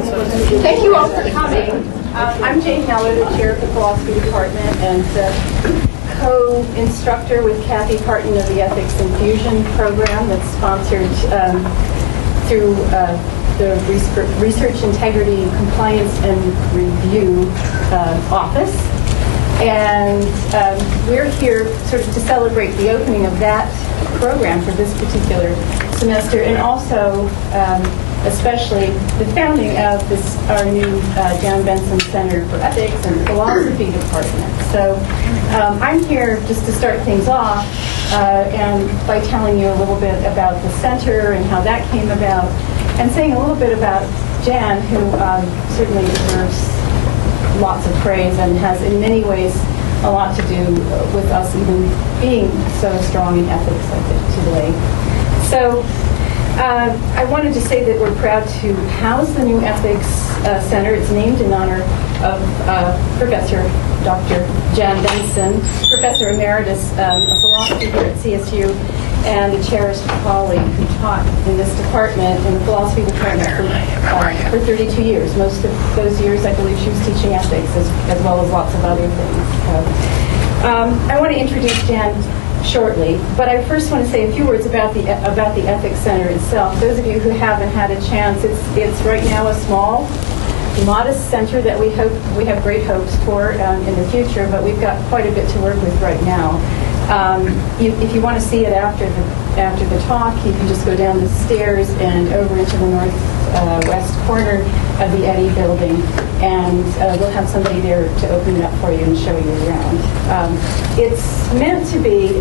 Thank you all for coming. I'm Jane Heller, the chair of the philosophy department and co-instructor with Kathy Parton of the Ethics Infusion program that's sponsored through the Research Integrity, Compliance, and Review Office. And we're here sort of to celebrate the opening of that program for this particular semester, and also especially the founding of our new John Benson Center for Ethics and Philosophy Department. So I'm here just to start things off and by telling you a little bit about the center and how that came about, and saying a little bit about Jan, who certainly deserves lots of praise and has in many ways a lot to do with us even being so strong in ethics like it today. So I wanted to say that we're proud to house the new Ethics Center. It's named in honor of Professor Dr. Jan Benson, Professor Emeritus of Philosophy here at CSU, and a cherished colleague who taught in this department, in the philosophy department, for 32 years. Most of those years, I believe, she was teaching ethics as well as lots of other things. I want to introduce Jan shortly, but I first want to say a few words about the Ethics Center itself. Those of you who haven't had a chance, it's right now a small, modest center that we have great hopes for in the future, but we've got quite a bit to work with right now. If you want to see it after the talk, you can just go down the stairs and over into the northwest corner of the Eddy building, and we'll have somebody there to open it up for you and show you around. It's meant to be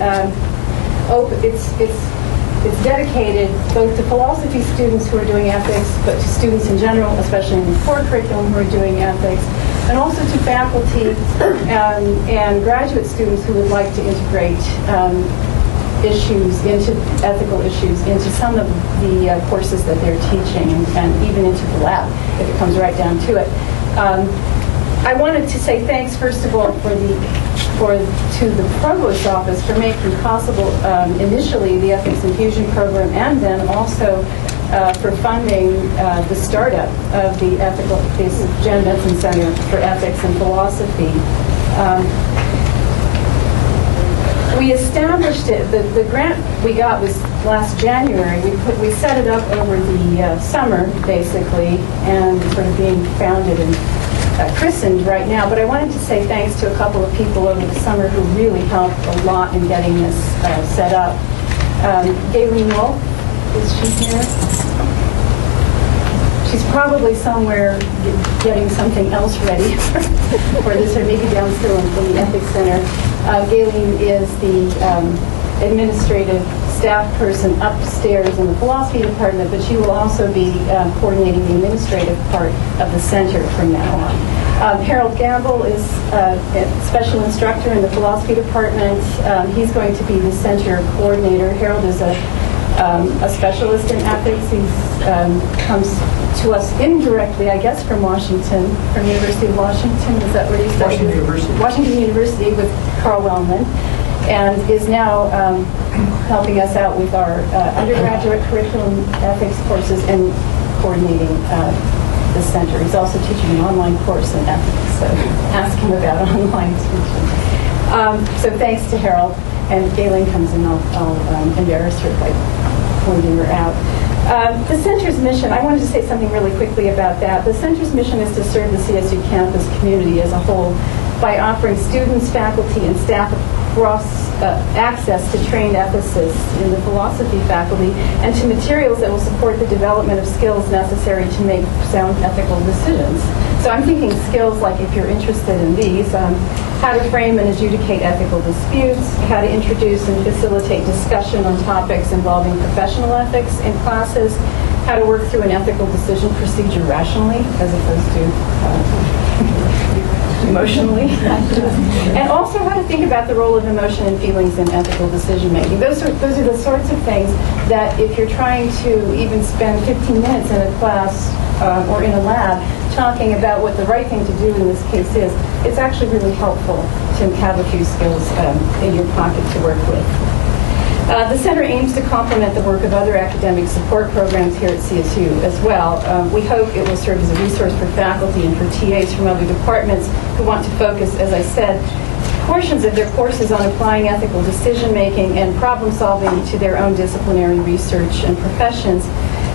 open. It's dedicated both to philosophy students who are doing ethics, but to students in general, especially in the core curriculum, who are doing ethics, and also to faculty and graduate students who would like to integrate ethical issues into some of the courses that they're teaching, and even into the lab, if it comes right down to it. I wanted to say thanks, first of all, to the Provost's office for making possible initially the Ethics Infusion program, and then also for funding the startup of the Jan Benson Center for Ethics and Philosophy. We established it. The grant we got was last January. We set it up over the summer, basically, and sort of being founded and christened right now. But I wanted to say thanks to a couple of people over the summer who really helped a lot in getting this set up. Gayleen Wolf, is she here? She's probably somewhere getting something else ready for this, or maybe down still in the Ethics Center. Gayleen is the administrative staff person upstairs in the philosophy department, but she will also be coordinating the administrative part of the center from now on. Harold Gamble is a special instructor in the philosophy department. He's going to be the center coordinator. Harold is a specialist in ethics. He comes to us indirectly, I guess, from Washington, from University of Washington. Is that where he studied? Washington University. Washington University with Carl Wellman, and is now helping us out with our undergraduate curriculum ethics courses and coordinating the center. He's also teaching an online course in ethics, so ask him about online teaching. So thanks to Harold. And Gayleen comes in, I'll embarrass her by pointing her out. The center's mission, I wanted to say something really quickly about that. The center's mission is to serve the CSU campus community as a whole by offering students, faculty, and staff across access to trained ethicists in the philosophy faculty and to materials that will support the development of skills necessary to make sound ethical decisions. So I'm thinking skills like, if you're interested in these, how to frame and adjudicate ethical disputes, how to introduce and facilitate discussion on topics involving professional ethics in classes, how to work through an ethical decision procedure rationally as opposed to emotionally, and also how to think about the role of emotion and feelings in ethical decision making. Those are the sorts of things that if you're trying to even spend 15 minutes in a class or in a lab talking about what the right thing to do in this case is, it's actually really helpful to have a few skills in your pocket to work with. The center aims to complement the work of other academic support programs here at CSU as well. We hope it will serve as a resource for faculty and for TAs from other departments who want to focus, as I said, portions of their courses on applying ethical decision-making and problem-solving to their own disciplinary research and professions.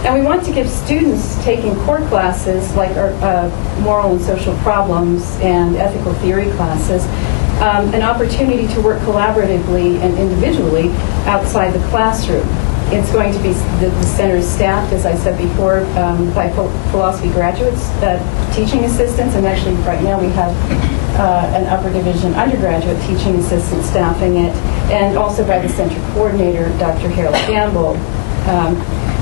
And we want to give students taking core classes like our moral and social problems and ethical theory classes an opportunity to work collaboratively and individually outside the classroom. It's going to be, the center is staffed, as I said before, by philosophy graduates, teaching assistants, and actually right now we have an upper division undergraduate teaching assistant staffing it, and also by the center coordinator, Dr. Harold Gamble.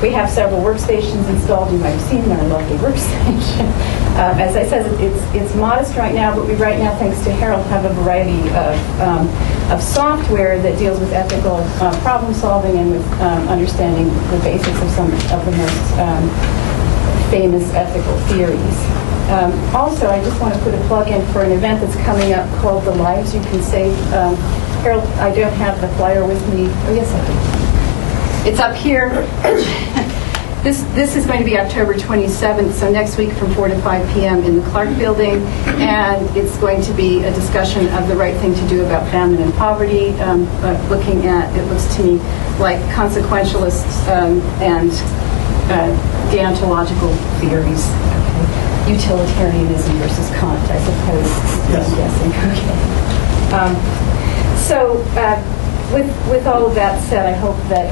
We have several workstations installed. You might have seen our lovely workstation. As I said, it's modest right now, but we right now, thanks to Harold, have a variety of software that deals with ethical problem solving and with understanding the basics of some of the most famous ethical theories. Also, I just want to put a plug in for an event that's coming up called The Lives You Can Save. Harold, I don't have the flyer with me. Oh, yes, I do. It's up here. This is going to be October 27th, so next week from 4 to 5 p.m. in the Clark Building, and it's going to be a discussion of the right thing to do about famine and poverty, looking at, it looks to me, like consequentialists and deontological theories. Okay. Utilitarianism versus Kant, I suppose. Yes. I'm guessing. With all of that said, I hope that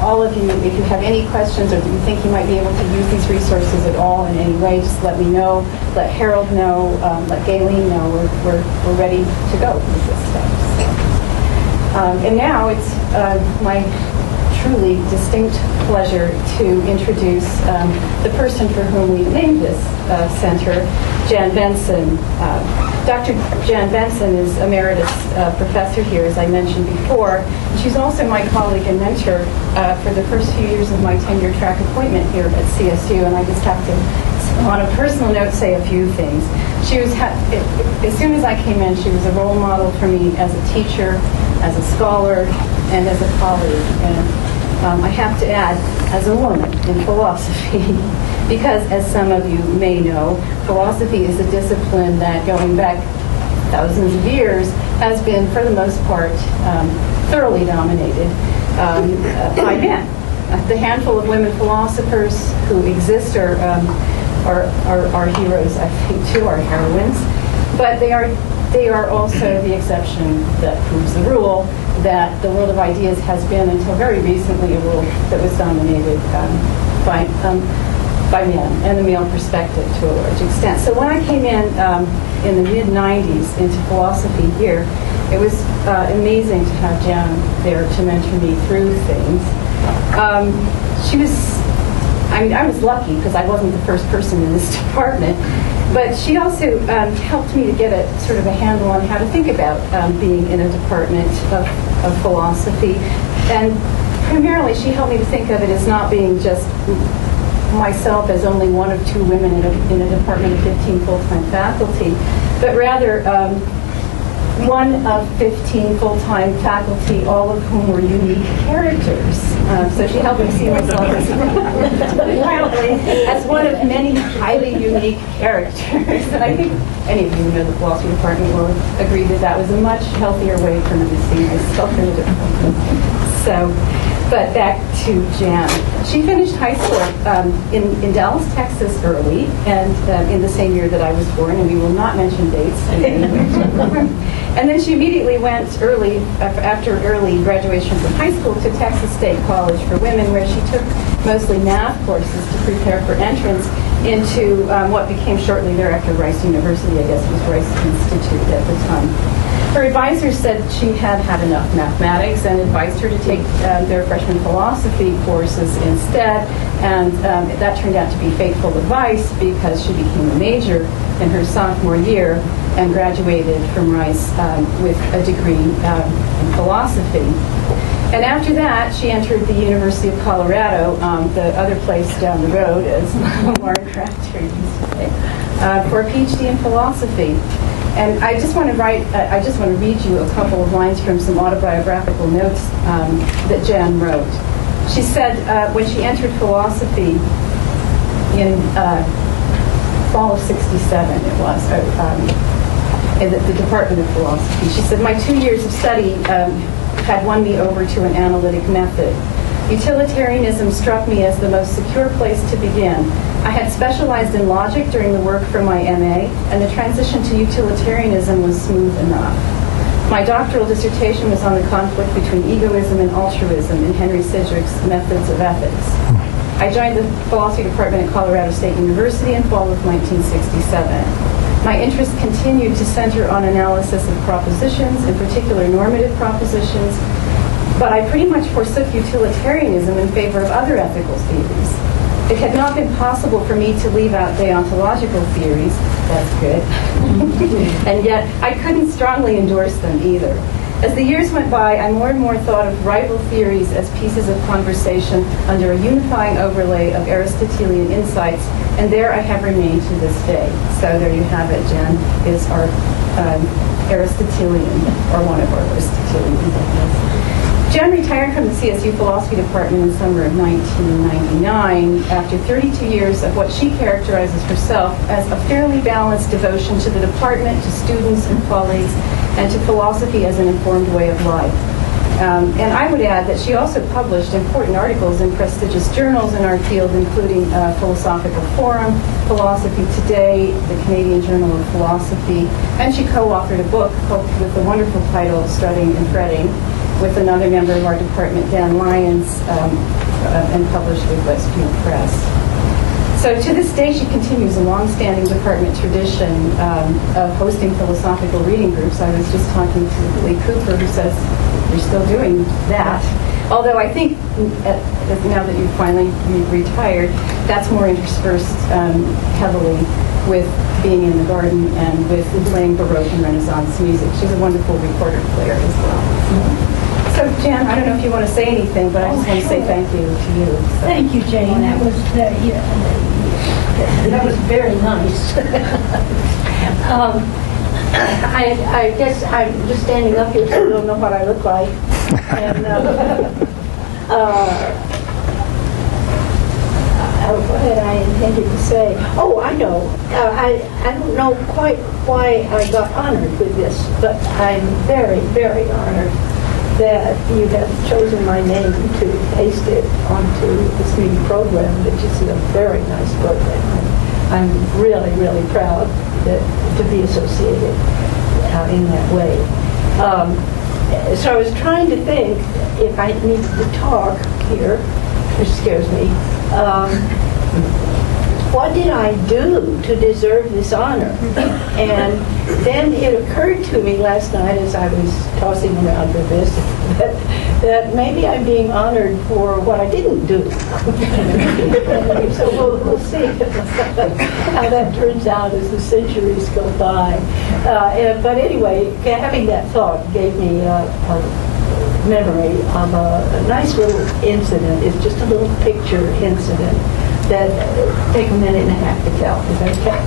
all of you, if you have any questions or you think you might be able to use these resources at all in any way, just let me know, let Harold know, let Gayleen know. We're ready to go with this stuff. So, and now it's my truly distinct pleasure to introduce the person for whom we named this center, Jan Benson. Dr. Jan Benson is emeritus professor here, as I mentioned before. She's also my colleague and mentor for the first few years of my tenure track appointment here at CSU, and I just have to, on a personal note, say a few things. She was, as soon as I came in, she was a role model for me as a teacher, as a scholar, and as a colleague. And I have to add, as a woman in philosophy, because as some of you may know, philosophy is a discipline that, going back thousands of years, has been, for the most part, thoroughly dominated by men. The handful of women philosophers who exist are heroes, I think, too, are heroines, but they are also the exception that proves the rule, that the world of ideas has been, until very recently, a world that was dominated by men and the male perspective to a large extent. So when I came in the mid-90s into philosophy here, it was amazing to have Jan there to mentor me through things. She was, I was lucky because I wasn't the first person in this department, but she also helped me to get a sort of a handle on how to think about being in a department of philosophy. And primarily, she helped me to think of it as not being just myself as only one of two women in a department of 15 full-time faculty, but rather one of 15 full-time faculty, all of whom were unique characters. So she helped me see myself as one of many highly unique characters. And I think any of you who know the philosophy department will agree that that was a much healthier way for me to see myself in the department. So, but back to Jan. She finished high school in Dallas, Texas early, and in the same year that I was born, and we will not mention dates. And then she immediately went early, after early graduation from high school, to Texas State College for Women, where she took mostly math courses to prepare for entrance into what became shortly thereafter Rice University. I guess it was Rice Institute at the time. Her advisor said she had had enough mathematics and advised her to take their freshman philosophy courses instead, and that turned out to be fateful advice because she became a major in her sophomore year and graduated from Rice with a degree in philosophy. And after that, she entered the University of Colorado, the other place down the road, as Lauren Crafter used to say, for a PhD in philosophy. And I just want to read you a couple of lines from some autobiographical notes that Jan wrote. She said when she entered philosophy in fall of '67, it was, in the Department of Philosophy. She said, my 2 years of study had won me over to an analytic method. Utilitarianism struck me as the most secure place to begin. I had specialized in logic during the work for my MA, and the transition to utilitarianism was smooth enough. My doctoral dissertation was on the conflict between egoism and altruism in Henry Sidgwick's Methods of Ethics. I joined the philosophy department at Colorado State University in fall of 1967. My interest continued to center on analysis of propositions, in particular normative propositions, but I pretty much forsook utilitarianism in favor of other ethical theories. It had not been possible for me to leave out deontological theories, that's good, and yet I couldn't strongly endorse them either. As the years went by, I more and more thought of rival theories as pieces of conversation under a unifying overlay of Aristotelian insights, and there I have remained to this day. So there you have it, Jen, is our Aristotelian, or one of our Aristotelians, I guess. Jen retired from the CSU Philosophy Department in summer of 1999 after 32 years of what she characterizes herself as a fairly balanced devotion to the department, to students and colleagues, and to philosophy as an informed way of life. And I would add that she also published important articles in prestigious journals in our field, including Philosophical Forum, Philosophy Today, the Canadian Journal of Philosophy, and she co-authored a book with the wonderful title Strutting and Fretting, with another member of our department, Dan Lyons, and published with Westfield Press. So to this day, she continues a long-standing department tradition of hosting philosophical reading groups. I was just talking to Lee Cooper, who says you're still doing that. Although I think now that you've finally retired, that's more interspersed heavily with being in the garden and with playing Baroque and Renaissance music. She's a wonderful recorder player as well. So, Jan, I don't know if you want to say anything, but I just want to say thank you to you. So. Thank you, Jane. That was very nice. I guess I'm just standing up here, so I don't know what I look like. And what had I intended to say? Oh, I know. I don't know quite why I got honored with this, but I'm very, very honored that you have chosen my name to paste it onto this new program, which is a very nice program. I'm really, really proud to be associated in that way. So I was trying to think if I needed to talk here, which scares me. What did I do to deserve this honor? And then it occurred to me last night as I was tossing around with this that maybe I'm being honored for what I didn't do. So we'll see how that turns out as the centuries go by. But anyway, having that thought gave me a memory of a nice little incident. It's just a little picture incident that take a minute and a half to tell. Is that okay?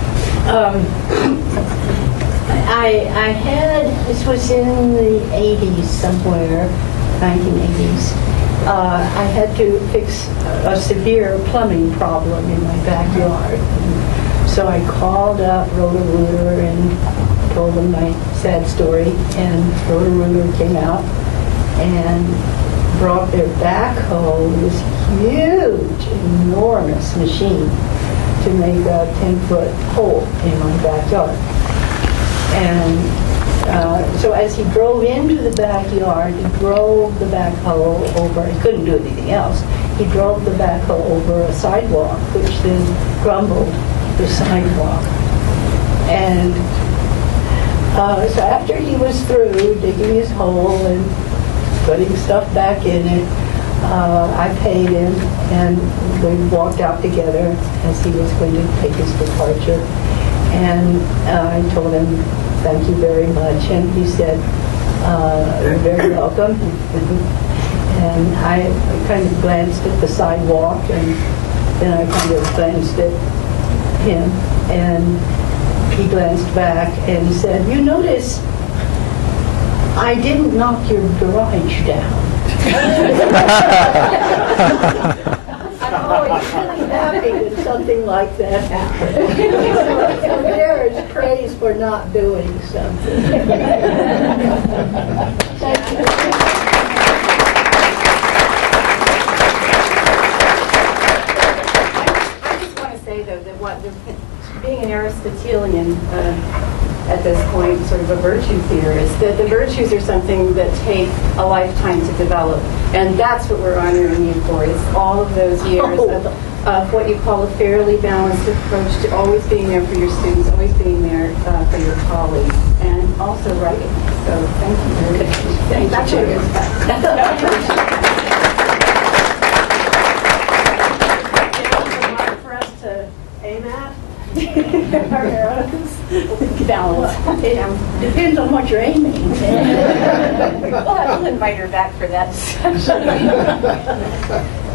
I had, this was in the 80s somewhere, 1980s. I had to fix a severe plumbing problem in my backyard. So I called up Roto-Rooter and told them my sad story, and Roto-Rooter came out and brought their backhoe, this huge, enormous machine, to make a 10-foot hole in my backyard. And so as he drove into the backyard, he drove the backhoe over, he couldn't do anything else, he drove the backhoe over a sidewalk, which then grumbled the sidewalk. And so after he was through digging his hole and putting stuff back in it, I paid him, and we walked out together as he was going to take his departure. And I told him, thank you very much. And he said, you're very welcome. And I kind of glanced at the sidewalk, and then I kind of glanced at him. And he glanced back and said, "You notice I didn't knock your garage down." I'm always really happy that something like that happened. So there is praise for not doing something. Thank you. Though that being an Aristotelian at this point, sort of a virtue theorist, that the virtues are something that take a lifetime to develop, and that's what we're honoring you for. It's all of those years of what you call a fairly balanced approach to always being there for your students, always being there for your colleagues, and also writing. So thank you very much. Thank you. Balance. It depends on what you're aiming. We'll invite her back for that discussion.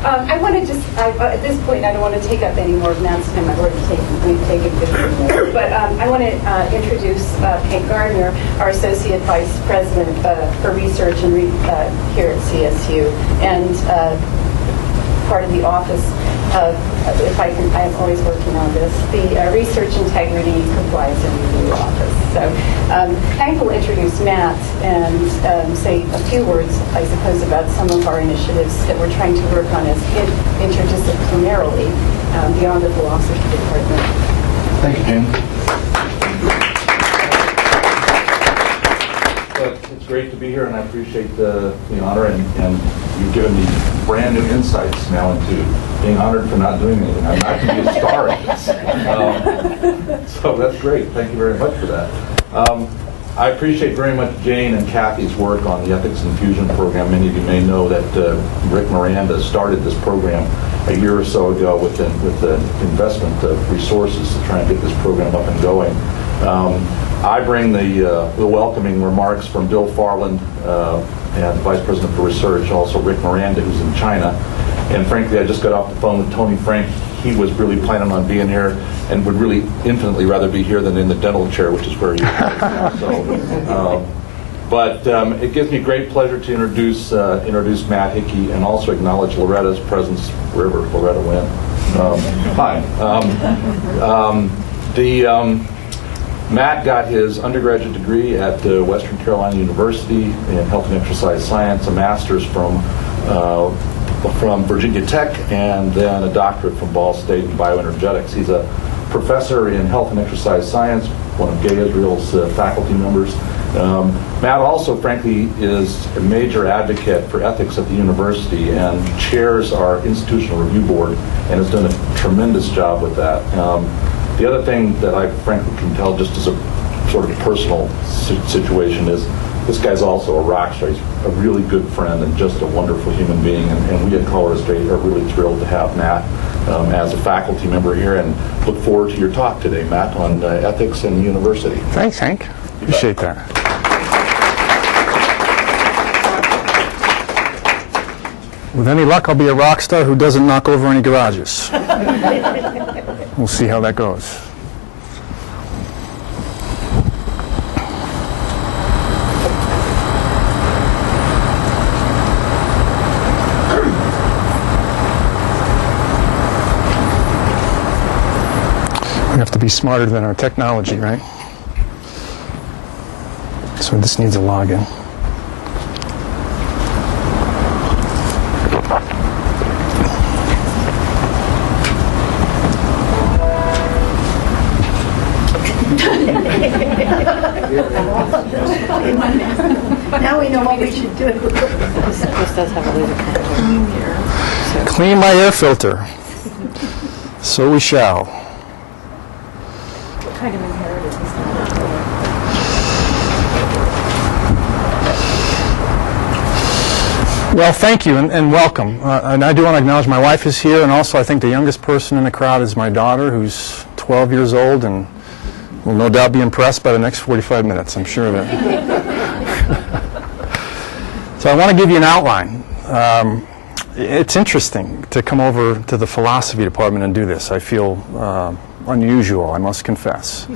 I want to just, at this point, I don't want to take up any more of Matt's time. We've taken 15 minutes. But I want to introduce Kate Gardner, our Associate Vice President for Research and here at CSU, and part of the office of, if I can, I'm always working on this, the Research Integrity, Compliance, and Review Office. So Hank will introduce Matt and say a few words, I suppose, about some of our initiatives that we're trying to work on as interdisciplinarily beyond the philosophy department. Thank you, Jane. It's great to be here, and I appreciate the honor, and you've given me brand new insights now into being honored for not doing anything. I'm not going to be a star at this. So that's great. Thank you very much for that. I appreciate very much Jane and Kathy's work on the Ethics Infusion program. Many of you may know that Rick Miranda started this program a year or so ago with the investment of resources to try and get this program up and going. I bring the welcoming remarks from Bill Farland, and Vice President for Research, also Rick Miranda, who's in China. And frankly, I just got off the phone with Tony Frank. He was really planning on being here and would really infinitely rather be here than in the dental chair, which is where he is. But it gives me great pleasure to introduce Matt Hickey and also acknowledge Loretta's presence wherever Loretta went. Hi. Matt got his undergraduate degree at Western Carolina University in Health and Exercise Science, a master's from Virginia Tech, and then a doctorate from Ball State in bioenergetics. He's a professor in health and exercise science, one of Gay Israel's faculty members. Matt also, frankly, is a major advocate for ethics at the university and chairs our institutional review board and has done a tremendous job with that. The other thing that I frankly can tell just as a sort of personal situation is this guy's also a rock star. He's a really good friend and just a wonderful human being. And we at Colorado State are really thrilled to have Matt as a faculty member here and look forward to your talk today, Matt, on ethics in the university. Thanks, Hank. Appreciate that. With any luck, I'll be a rock star who doesn't knock over any garages. We'll see how that goes. We have to be smarter than our technology, right? So this needs a login. Now we know what we should do. This does have a laser pointer here. So. Clean my air filter. So we shall. What kind of inheritance is that? Well, thank you and welcome. And I do want to acknowledge my wife is here, and also I think the youngest person in the crowd is my daughter, who's 12 years old and will no doubt be impressed by the next 45 minutes, I'm sure of it. So I want to give you an outline. It's interesting to come over to the philosophy department and do this. I feel unusual, I must confess.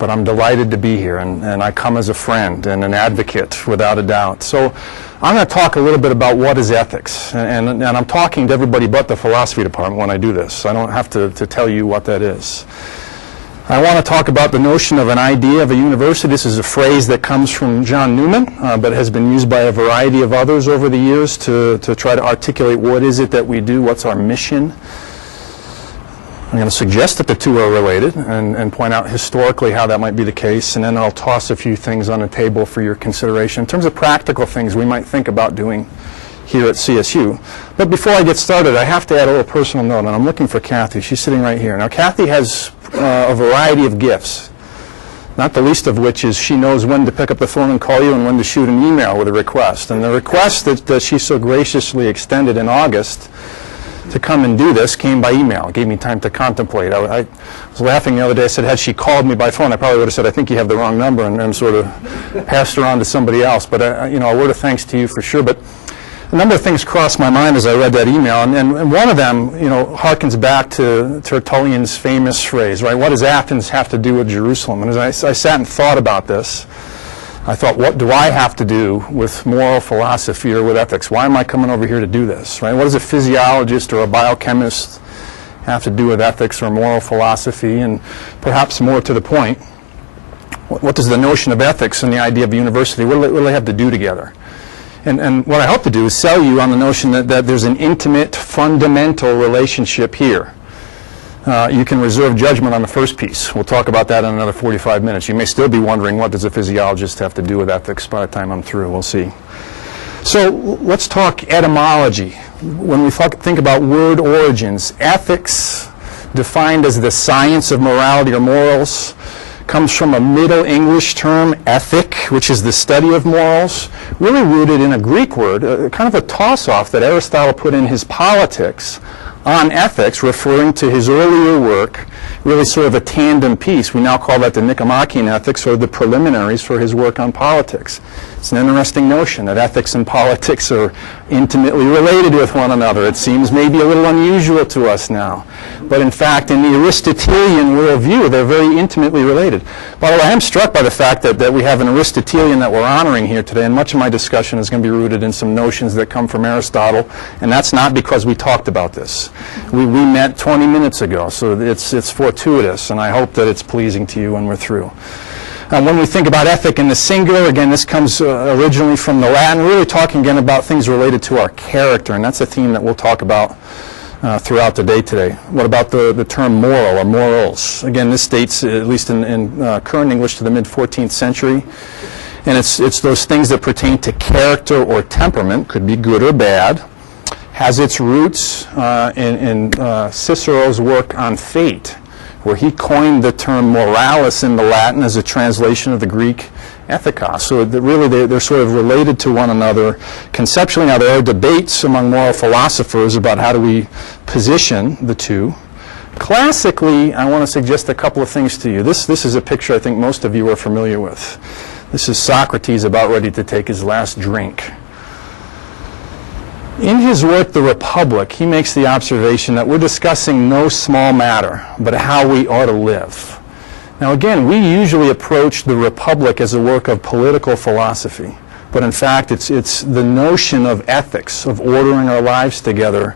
but I'm delighted to be here, and I come as a friend and an advocate, without a doubt. So I'm going to talk a little bit about what is ethics, and I'm talking to everybody but the philosophy department when I do this. I don't have to tell you what that is. I want to talk about the notion of an idea of a university. This is a phrase that comes from John Newman, but has been used by a variety of others over the years to try to articulate what is it that we do, what's our mission. I'm going to suggest that the two are related and point out historically how that might be the case, and then I'll toss a few things on the table for your consideration in terms of practical things we might think about doing here at CSU. But before I get started, I have to add a little personal note, and I'm looking for Kathy. She's sitting right here. Now, Kathy has a variety of gifts, not the least of which is she knows when to pick up the phone and call you and when to shoot an email with a request. And the request that she so graciously extended in August to come and do this came by email. It gave me time to contemplate. I was laughing the other day. I said, had she called me by phone, I probably would have said, I think you have the wrong number, and sort of passed her on to somebody else. But, you know, a word of thanks to you for sure. But a number of things crossed my mind as I read that email, and one of them, you know, harkens back to Tertullian's famous phrase, right? What does Athens have to do with Jerusalem? And as I sat and thought about this, I thought, what do I have to do with moral philosophy or with ethics? Why am I coming over here to do this, right? What does a physiologist or a biochemist have to do with ethics or moral philosophy? And perhaps more to the point, what does the notion of ethics and the idea of a university, what do they have to do together? And what I hope to do is sell you on the notion that there's an intimate, fundamental relationship here. You can reserve judgment on the first piece. We'll talk about that in another 45 minutes. You may still be wondering, what does a physiologist have to do with ethics by the time I'm through? We'll see. So let's talk etymology. When we think about word origins, ethics, defined as the science of morality or morals, comes from a Middle English term, ethic, which is the study of morals, really rooted in a Greek word, kind of a toss-off that Aristotle put in his Politics on ethics, referring to his earlier work, really sort of a tandem piece. We now call that the Nicomachean Ethics, or the preliminaries for his work on politics. It's an interesting notion that ethics and politics are intimately related with one another. It seems maybe a little unusual to us now. But in fact, in the Aristotelian worldview, they're very intimately related. By the way, I'm struck by the fact that we have an Aristotelian that we're honoring here today, and much of my discussion is going to be rooted in some notions that come from Aristotle, and that's not because we talked about this. We met 20 minutes ago, so it's fortuitous, and I hope that it's pleasing to you when we're through. When we think about ethic in the singular, again, this comes originally from the Latin. We're really talking again about things related to our character, and that's a theme that we'll talk about throughout the day today. What about the term moral or morals? Again, this dates, at least in current English, to the mid-14th century. And it's those things that pertain to character or temperament, could be good or bad, has its roots in Cicero's work on fate, where he coined the term moralis in the Latin as a translation of the Greek ethikos. So really they're sort of related to one another conceptually. Now there are debates among moral philosophers about how do we position the two. Classically, I want to suggest a couple of things to you. This is a picture I think most of you are familiar with. This is Socrates about ready to take his last drink. In his work, The Republic, he makes the observation that we're discussing no small matter, but how we ought to live. Now again, we usually approach The Republic as a work of political philosophy, but in fact it's the notion of ethics, of ordering our lives together,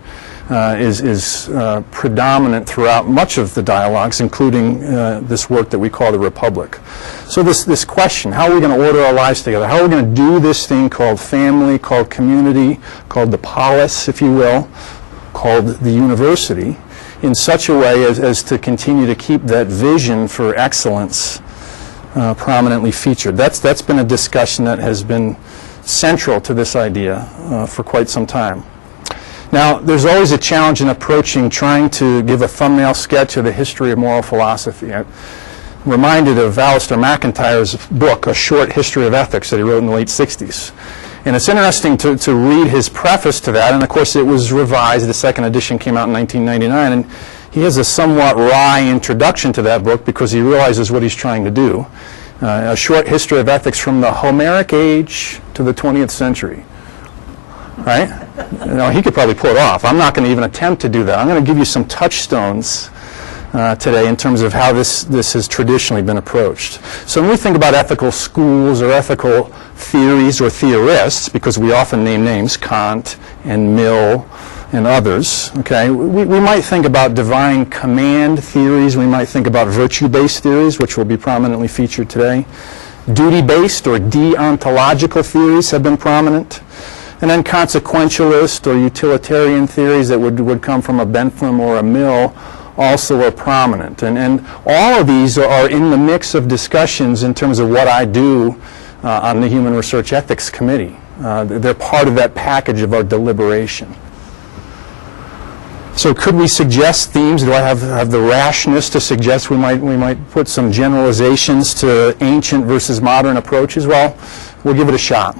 is predominant throughout much of the dialogues, including this work that we call The Republic. So this question, how are we going to order our lives together? How are we going to do this thing called family, called community, called the polis, if you will, called the university, in such a way as to continue to keep that vision for excellence prominently featured? That's been a discussion that has been central to this idea for quite some time. Now, there's always a challenge in trying to give a thumbnail sketch of the history of moral philosophy. I'm reminded of Alistair McIntyre's book, A Short History of Ethics, that he wrote in the late 60s. And it's interesting to read his preface to that, and of course it was revised. The second edition came out in 1999, and he has a somewhat wry introduction to that book because he realizes what he's trying to do. A Short History of Ethics from the Homeric age to the 20th century. Right? You know, he could probably pull it off. I'm not going to even attempt to do that. I'm going to give you some touchstones today in terms of how this has traditionally been approached. So when we think about ethical schools or ethical theories or theorists, because we often name names, Kant and Mill and others, okay, we might think about divine command theories, we might think about virtue-based theories, which will be prominently featured today. Duty-based or deontological theories have been prominent. And then consequentialist or utilitarian theories that would come from a Bentham or a Mill also are prominent. And all of these are in the mix of discussions in terms of what I do on the Human Research Ethics Committee. They're part of that package of our deliberation. So could we suggest themes? Do I have the rashness to suggest we might put some generalizations to ancient versus modern approaches? Well, we'll give it a shot.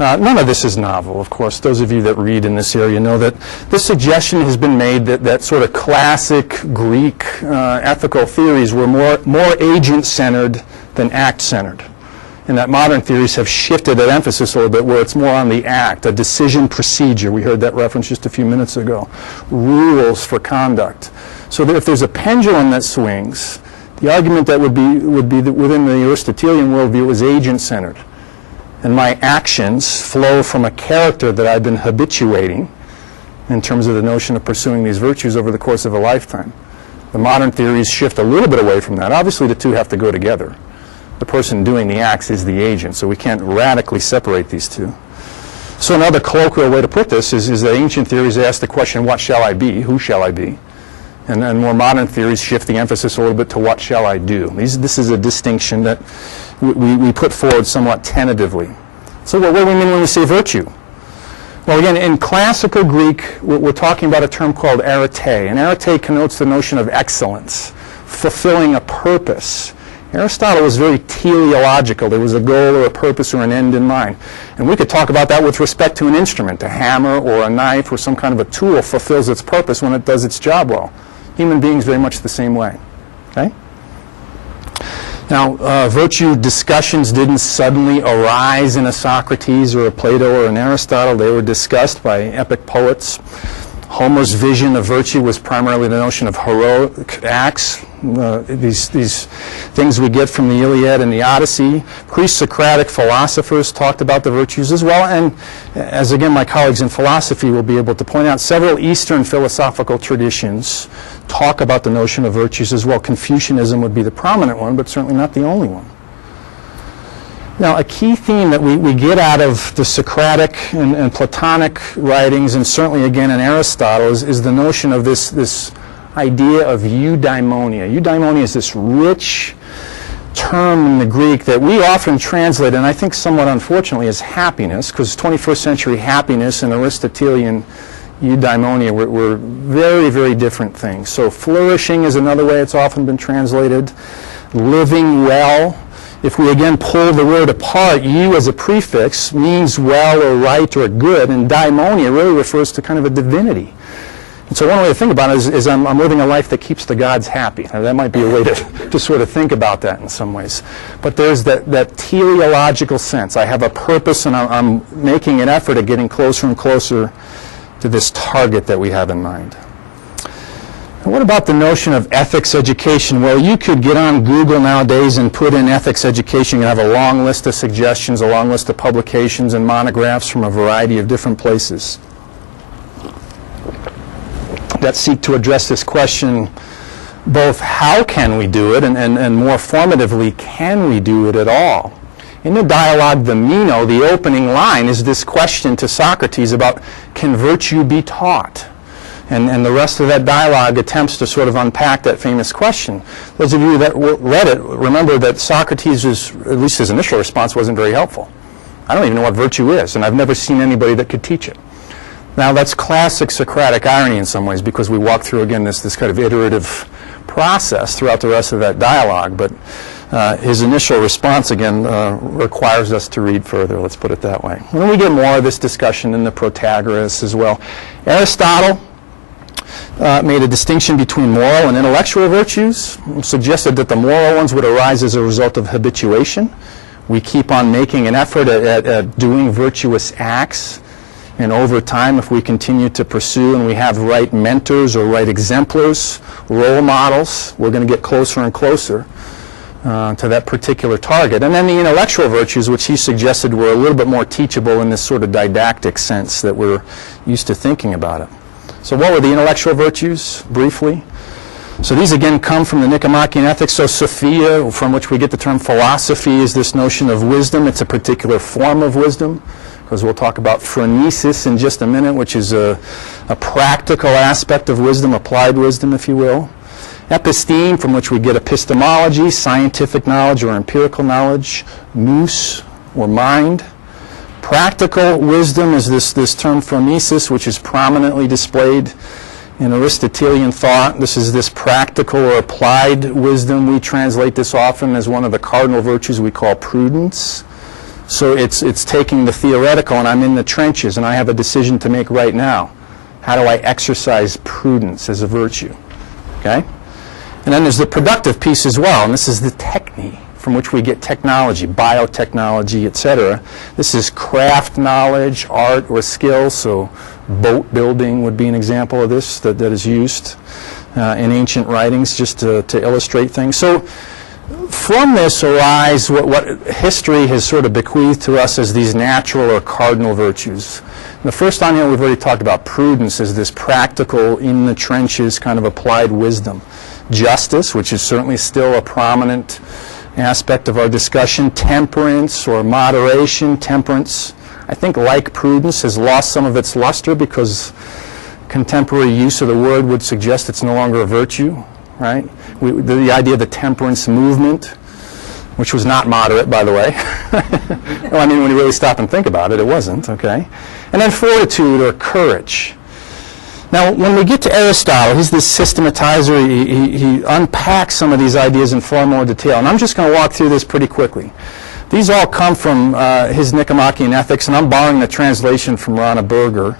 None of this is novel, of course. Those of you that read in this area know that this suggestion has been made that sort of classic Greek ethical theories were more agent-centered than act-centered, and that modern theories have shifted that emphasis a little bit where it's more on the act, a decision procedure. We heard that reference just a few minutes ago. Rules for conduct. So that if there's a pendulum that swings, the argument that would be that within the Aristotelian worldview is agent-centered. And my actions flow from a character that I've been habituating in terms of the notion of pursuing these virtues over the course of a lifetime. The modern theories shift a little bit away from that. Obviously, the two have to go together. The person doing the acts is the agent, so we can't radically separate these two. So another colloquial way to put this is that ancient theories ask the question, what shall I be? Who shall I be? And more modern theories shift the emphasis a little bit to what shall I do? This is a distinction that we put forward somewhat tentatively. So what do we mean when we say virtue? Well, again, in classical Greek, we're talking about a term called arete. And arete connotes the notion of excellence, fulfilling a purpose. Aristotle was very teleological. There was a goal or a purpose or an end in mind. And we could talk about that with respect to an instrument. A hammer or a knife or some kind of a tool fulfills its purpose when it does its job well. Human beings very much the same way. Okay? Now, virtue discussions didn't suddenly arise in a Socrates or a Plato or an Aristotle. They were discussed by epic poets. Homer's vision of virtue was primarily the notion of heroic acts, these things we get from the Iliad and the Odyssey. Pre-Socratic philosophers talked about the virtues as well, and as again my colleagues in philosophy will be able to point out, several Eastern philosophical traditions talk about the notion of virtues as well. Confucianism would be the prominent one, but certainly not the only one. Now, a key theme that we get out of the Socratic and Platonic writings, and certainly again in Aristotle, is the notion of this idea of eudaimonia. Eudaimonia is this rich term in the Greek that we often translate, and I think somewhat unfortunately, as happiness, because 21st century happiness and Aristotelian eudaimonia were very, very different things. So flourishing is another way it's often been translated. Living well. If we again pull the word apart, eu as a prefix means well or right or good, and daimonia really refers to kind of a divinity. And so one way to think about it is I'm living a life that keeps the gods happy. Now, that might be a way to sort of think about that in some ways. But there's that teleological sense. I have a purpose, and I'm making an effort at getting closer and closer to this target that we have in mind. And what about the notion of ethics education? Well, you could get on Google nowadays and put in ethics education. You have a long list of suggestions, a long list of publications and monographs from a variety of different places that seek to address this question, both how can we do it, and more formatively, can we do it at all? In the dialogue, the Meno, the opening line, is this question to Socrates about, can virtue be taught? And the rest of that dialogue attempts to sort of unpack that famous question. Those of you that read it, remember that Socrates', at least his initial response, wasn't very helpful. I don't even know what virtue is, and I've never seen anybody that could teach it. Now, that's classic Socratic irony in some ways, because we walk through, again, this kind of iterative process throughout the rest of that dialogue. But his initial response, again, requires us to read further, let's put it that way. And then we get more of this discussion in the Protagoras as well. Aristotle made a distinction between moral and intellectual virtues, suggested that the moral ones would arise as a result of habituation. We keep on making an effort at doing virtuous acts. And over time, if we continue to pursue and we have right mentors or right exemplars, role models, we're going to get closer and closer to that particular target. And then the intellectual virtues, which he suggested were a little bit more teachable in this sort of didactic sense that we're used to thinking about it. So what were the intellectual virtues, briefly? So these again come from the Nicomachean Ethics. So Sophia, from which we get the term philosophy, is this notion of wisdom. It's a particular form of wisdom, because we'll talk about phronesis in just a minute, which is a practical aspect of wisdom, applied wisdom, if you will. Episteme, from which we get epistemology, scientific knowledge or empirical knowledge. Nous, or mind. Practical wisdom is this term phronesis, which is prominently displayed in Aristotelian thought. This is this practical or applied wisdom. We translate this often as one of the cardinal virtues we call prudence. So it's taking the theoretical, and I'm in the trenches, and I have a decision to make right now. How do I exercise prudence as a virtue? Okay? And then there's the productive piece as well, and this is the techne, from which we get technology, biotechnology, etc. This is craft knowledge, art, or skill. So boat building would be an example of this that is used in ancient writings just to illustrate things. So from this arise what history has sort of bequeathed to us as these natural or cardinal virtues. The first on here we've already talked about. Prudence is this practical, in the trenches kind of applied wisdom. Justice, which is certainly still a prominent aspect of our discussion. Temperance or moderation. Temperance, I think, like prudence, has lost some of its luster because contemporary use of the word would suggest it's no longer a virtue, right? The idea of the temperance movement, which was not moderate, by the way. Well, I mean, when you really stop and think about it, it wasn't, okay? And then fortitude or courage. Now, when we get to Aristotle, he's this systematizer. He unpacks some of these ideas in far more detail. And I'm just going to walk through this pretty quickly. These all come from his Nicomachean Ethics, and I'm borrowing the translation from Rana Berger.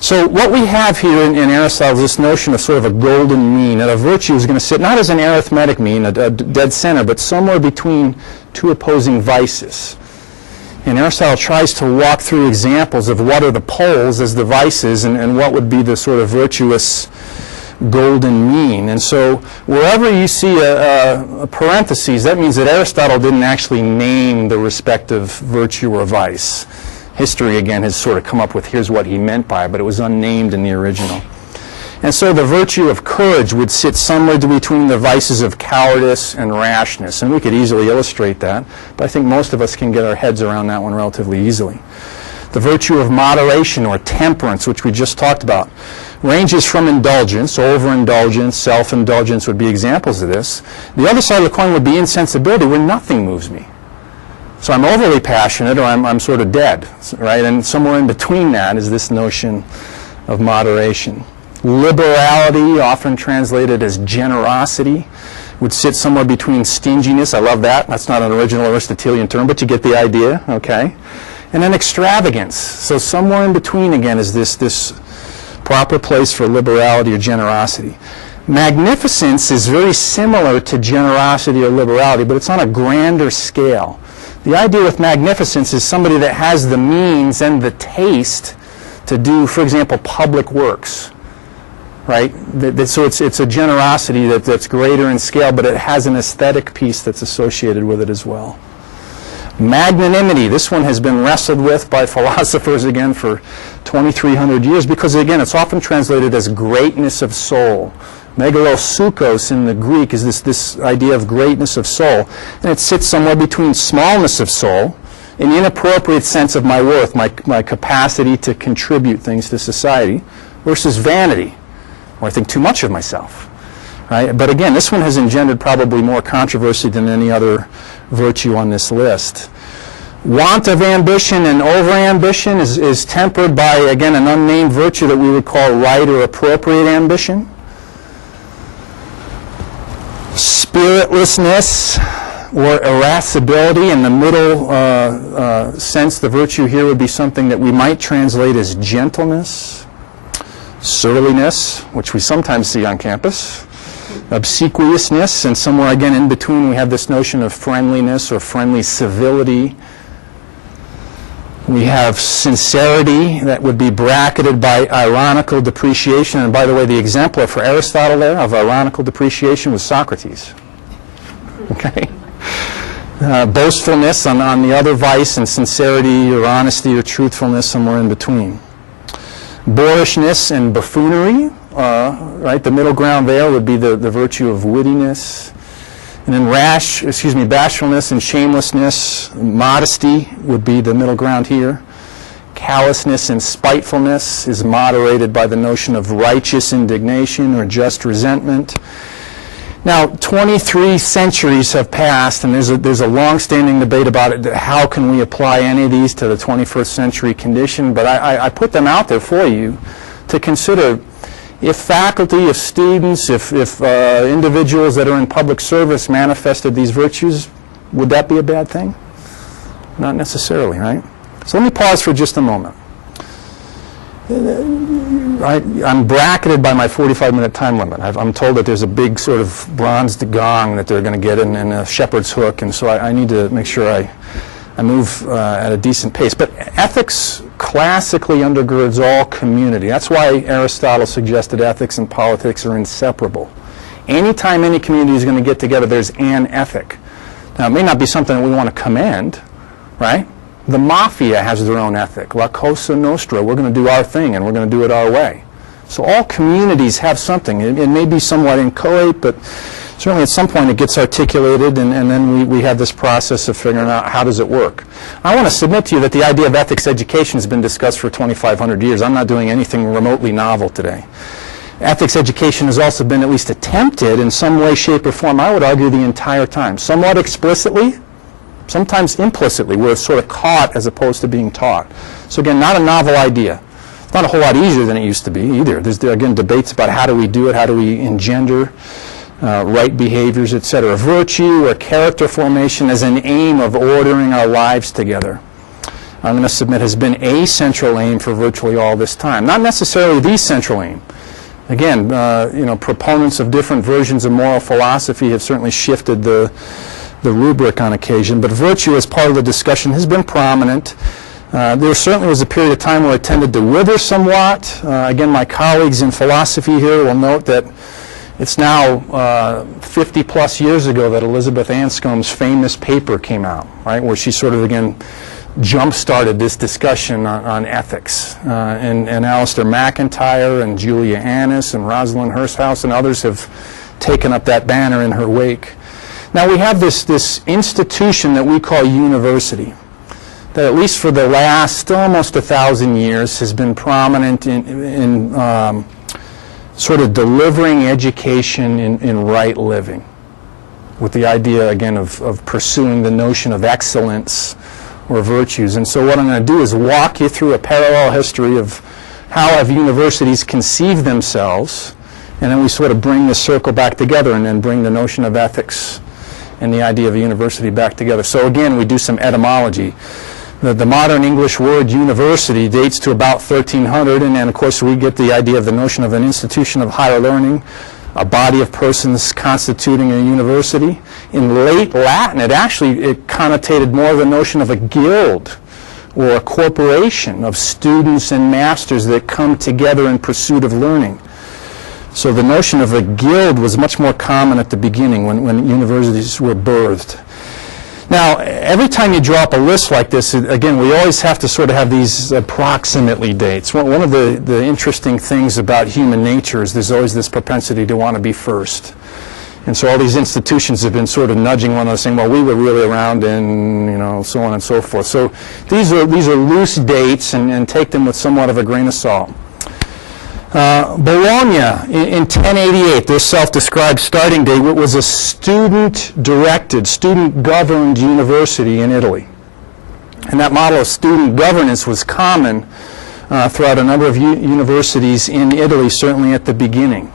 So what we have here in Aristotle is this notion of sort of a golden mean, that a virtue is going to sit not as an arithmetic mean, a dead center, but somewhere between two opposing vices. And Aristotle tries to walk through examples of what are the poles as the vices and what would be the sort of virtuous golden mean. And so wherever you see a parenthesis, that means that Aristotle didn't actually name the respective virtue or vice. History, again, has sort of come up with here's what he meant by it, but it was unnamed in the original. And so the virtue of courage would sit somewhere between the vices of cowardice and rashness. And we could easily illustrate that, but I think most of us can get our heads around that one relatively easily. The virtue of moderation or temperance, which we just talked about, ranges from indulgence, overindulgence, self-indulgence would be examples of this. The other side of the coin would be insensibility, where nothing moves me. So I'm overly passionate or I'm sort of dead, right? And somewhere in between that is this notion of moderation. Liberality, often translated as generosity, would sit somewhere between stinginess. I love that. That's not an original Aristotelian term, but you get the idea, okay? And then extravagance. So somewhere in between, again, is this proper place for liberality or generosity. Magnificence is very similar to generosity or liberality, but it's on a grander scale. The idea with magnificence is somebody that has the means and the taste to do, for example, public works, right? So it's a generosity that's greater in scale, but it has an aesthetic piece that's associated with it as well. Magnanimity, this one has been wrestled with by philosophers again for 2,300 years because, again, it's often translated as greatness of soul. Megalosukos in the Greek is this idea of greatness of soul. And it sits somewhere between smallness of soul, an inappropriate sense of my worth, my capacity to contribute things to society, versus vanity, or I think too much of myself. Right? But again, this one has engendered probably more controversy than any other virtue on this list. Want of ambition and over-ambition is tempered by, again, an unnamed virtue that we would call right or appropriate ambition. Spiritlessness or irascibility, in the middle sense, the virtue here would be something that we might translate as gentleness, surliness, which we sometimes see on campus, obsequiousness, and somewhere again in between we have this notion of friendliness or friendly civility. We have sincerity that would be bracketed by ironical depreciation. And by the way, the exemplar for Aristotle there of ironical depreciation was Socrates. Okay? Boastfulness on the other vice, and sincerity or honesty or truthfulness somewhere in between. Boorishness and buffoonery, right? The middle ground there would be the virtue of wittiness. And then bashfulness and shamelessness, modesty would be the middle ground here. Callousness and spitefulness is moderated by the notion of righteous indignation or just resentment. Now, 23 centuries have passed, and there's a long-standing debate about it. How can we apply any of these to the 21st century condition? But I put them out there for you to consider. If faculty, if students, if individuals that are in public service manifested these virtues, would that be a bad thing? Not necessarily, right? So let me pause for just a moment. I'm bracketed by my 45-minute time limit. I'm told that there's a big sort of bronzed gong that they're going to get in a shepherd's hook, and so I need to make sure I move at a decent pace. But ethics classically undergirds all community. That's why Aristotle suggested ethics and politics are inseparable. Anytime any community is going to get together, there's an ethic. Now, it may not be something that we want to commend, right? The mafia has their own ethic. La Cosa Nostra, we're going to do our thing, and we're going to do it our way. So all communities have something. It may be somewhat inchoate, but certainly at some point it gets articulated, and then we have this process of figuring out how does it work. I want to submit to you that the idea of ethics education has been discussed for 2,500 years. I'm not doing anything remotely novel today. Ethics education has also been at least attempted in some way, shape, or form, I would argue, the entire time. Somewhat explicitly, sometimes implicitly. We're sort of caught as opposed to being taught. So again, not a novel idea. It's not a whole lot easier than it used to be either. There's, again, debates about how do we do it, how do we engender right behaviors, etc. Virtue or character formation as an aim of ordering our lives together, I'm going to submit, has been a central aim for virtually all this time. Not necessarily the central aim. Again, proponents of different versions of moral philosophy have certainly shifted the rubric on occasion, but virtue as part of the discussion has been prominent. There certainly was a period of time where it tended to wither somewhat. Again, my colleagues in philosophy here will note that it's now 50-plus years ago that Elizabeth Anscombe's famous paper came out, right, where she sort of, again, jump-started this discussion on ethics. And Alistair McIntyre and Julia Annis and Rosalind Hursthouse and others have taken up that banner in her wake. Now, we have this institution that we call university, that at least for the last almost 1,000 years has been prominent in sort of delivering education in right living, with the idea, again, of pursuing the notion of excellence or virtues. And so what I'm going to do is walk you through a parallel history of how have universities conceived themselves, and then we sort of bring the circle back together and then bring the notion of ethics and the idea of a university back together. So again, we do some etymology. The modern English word university dates to about 1300, and then of course we get the idea of the notion of an institution of higher learning, a body of persons constituting a university. In late Latin, it connotated more the notion of a guild or a corporation of students and masters that come together in pursuit of learning. So the notion of a guild was much more common at the beginning when universities were birthed. Now, every time you draw up a list like this, again, we always have to sort of have these approximately dates. One of the interesting things about human nature is there's always this propensity to want to be first. And so all these institutions have been sort of nudging one another, saying, well, we were really around in, so on and so forth. So these are loose dates, and take them with somewhat of a grain of salt. Bologna in 1088, their self-described starting date, was a student-directed, student-governed university in Italy. And that model of student governance was common throughout a number of universities in Italy, certainly at the beginning.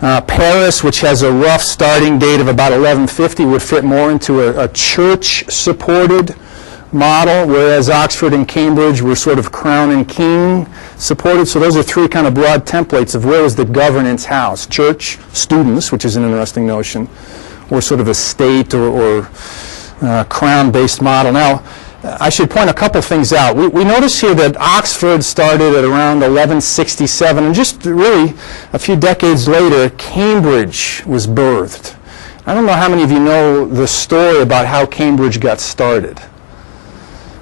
Paris, which has a rough starting date of about 1150, would fit more into a church-supported model, whereas Oxford and Cambridge were sort of crown and king supported. So those are three kind of broad templates of where is the governance house: church, students, which is an interesting notion, or sort of a state or crown-based model. Now, I should point a couple things out. We notice here that Oxford started at around 1167, and just really a few decades later, Cambridge was birthed. I don't know how many of you know the story about how Cambridge got started.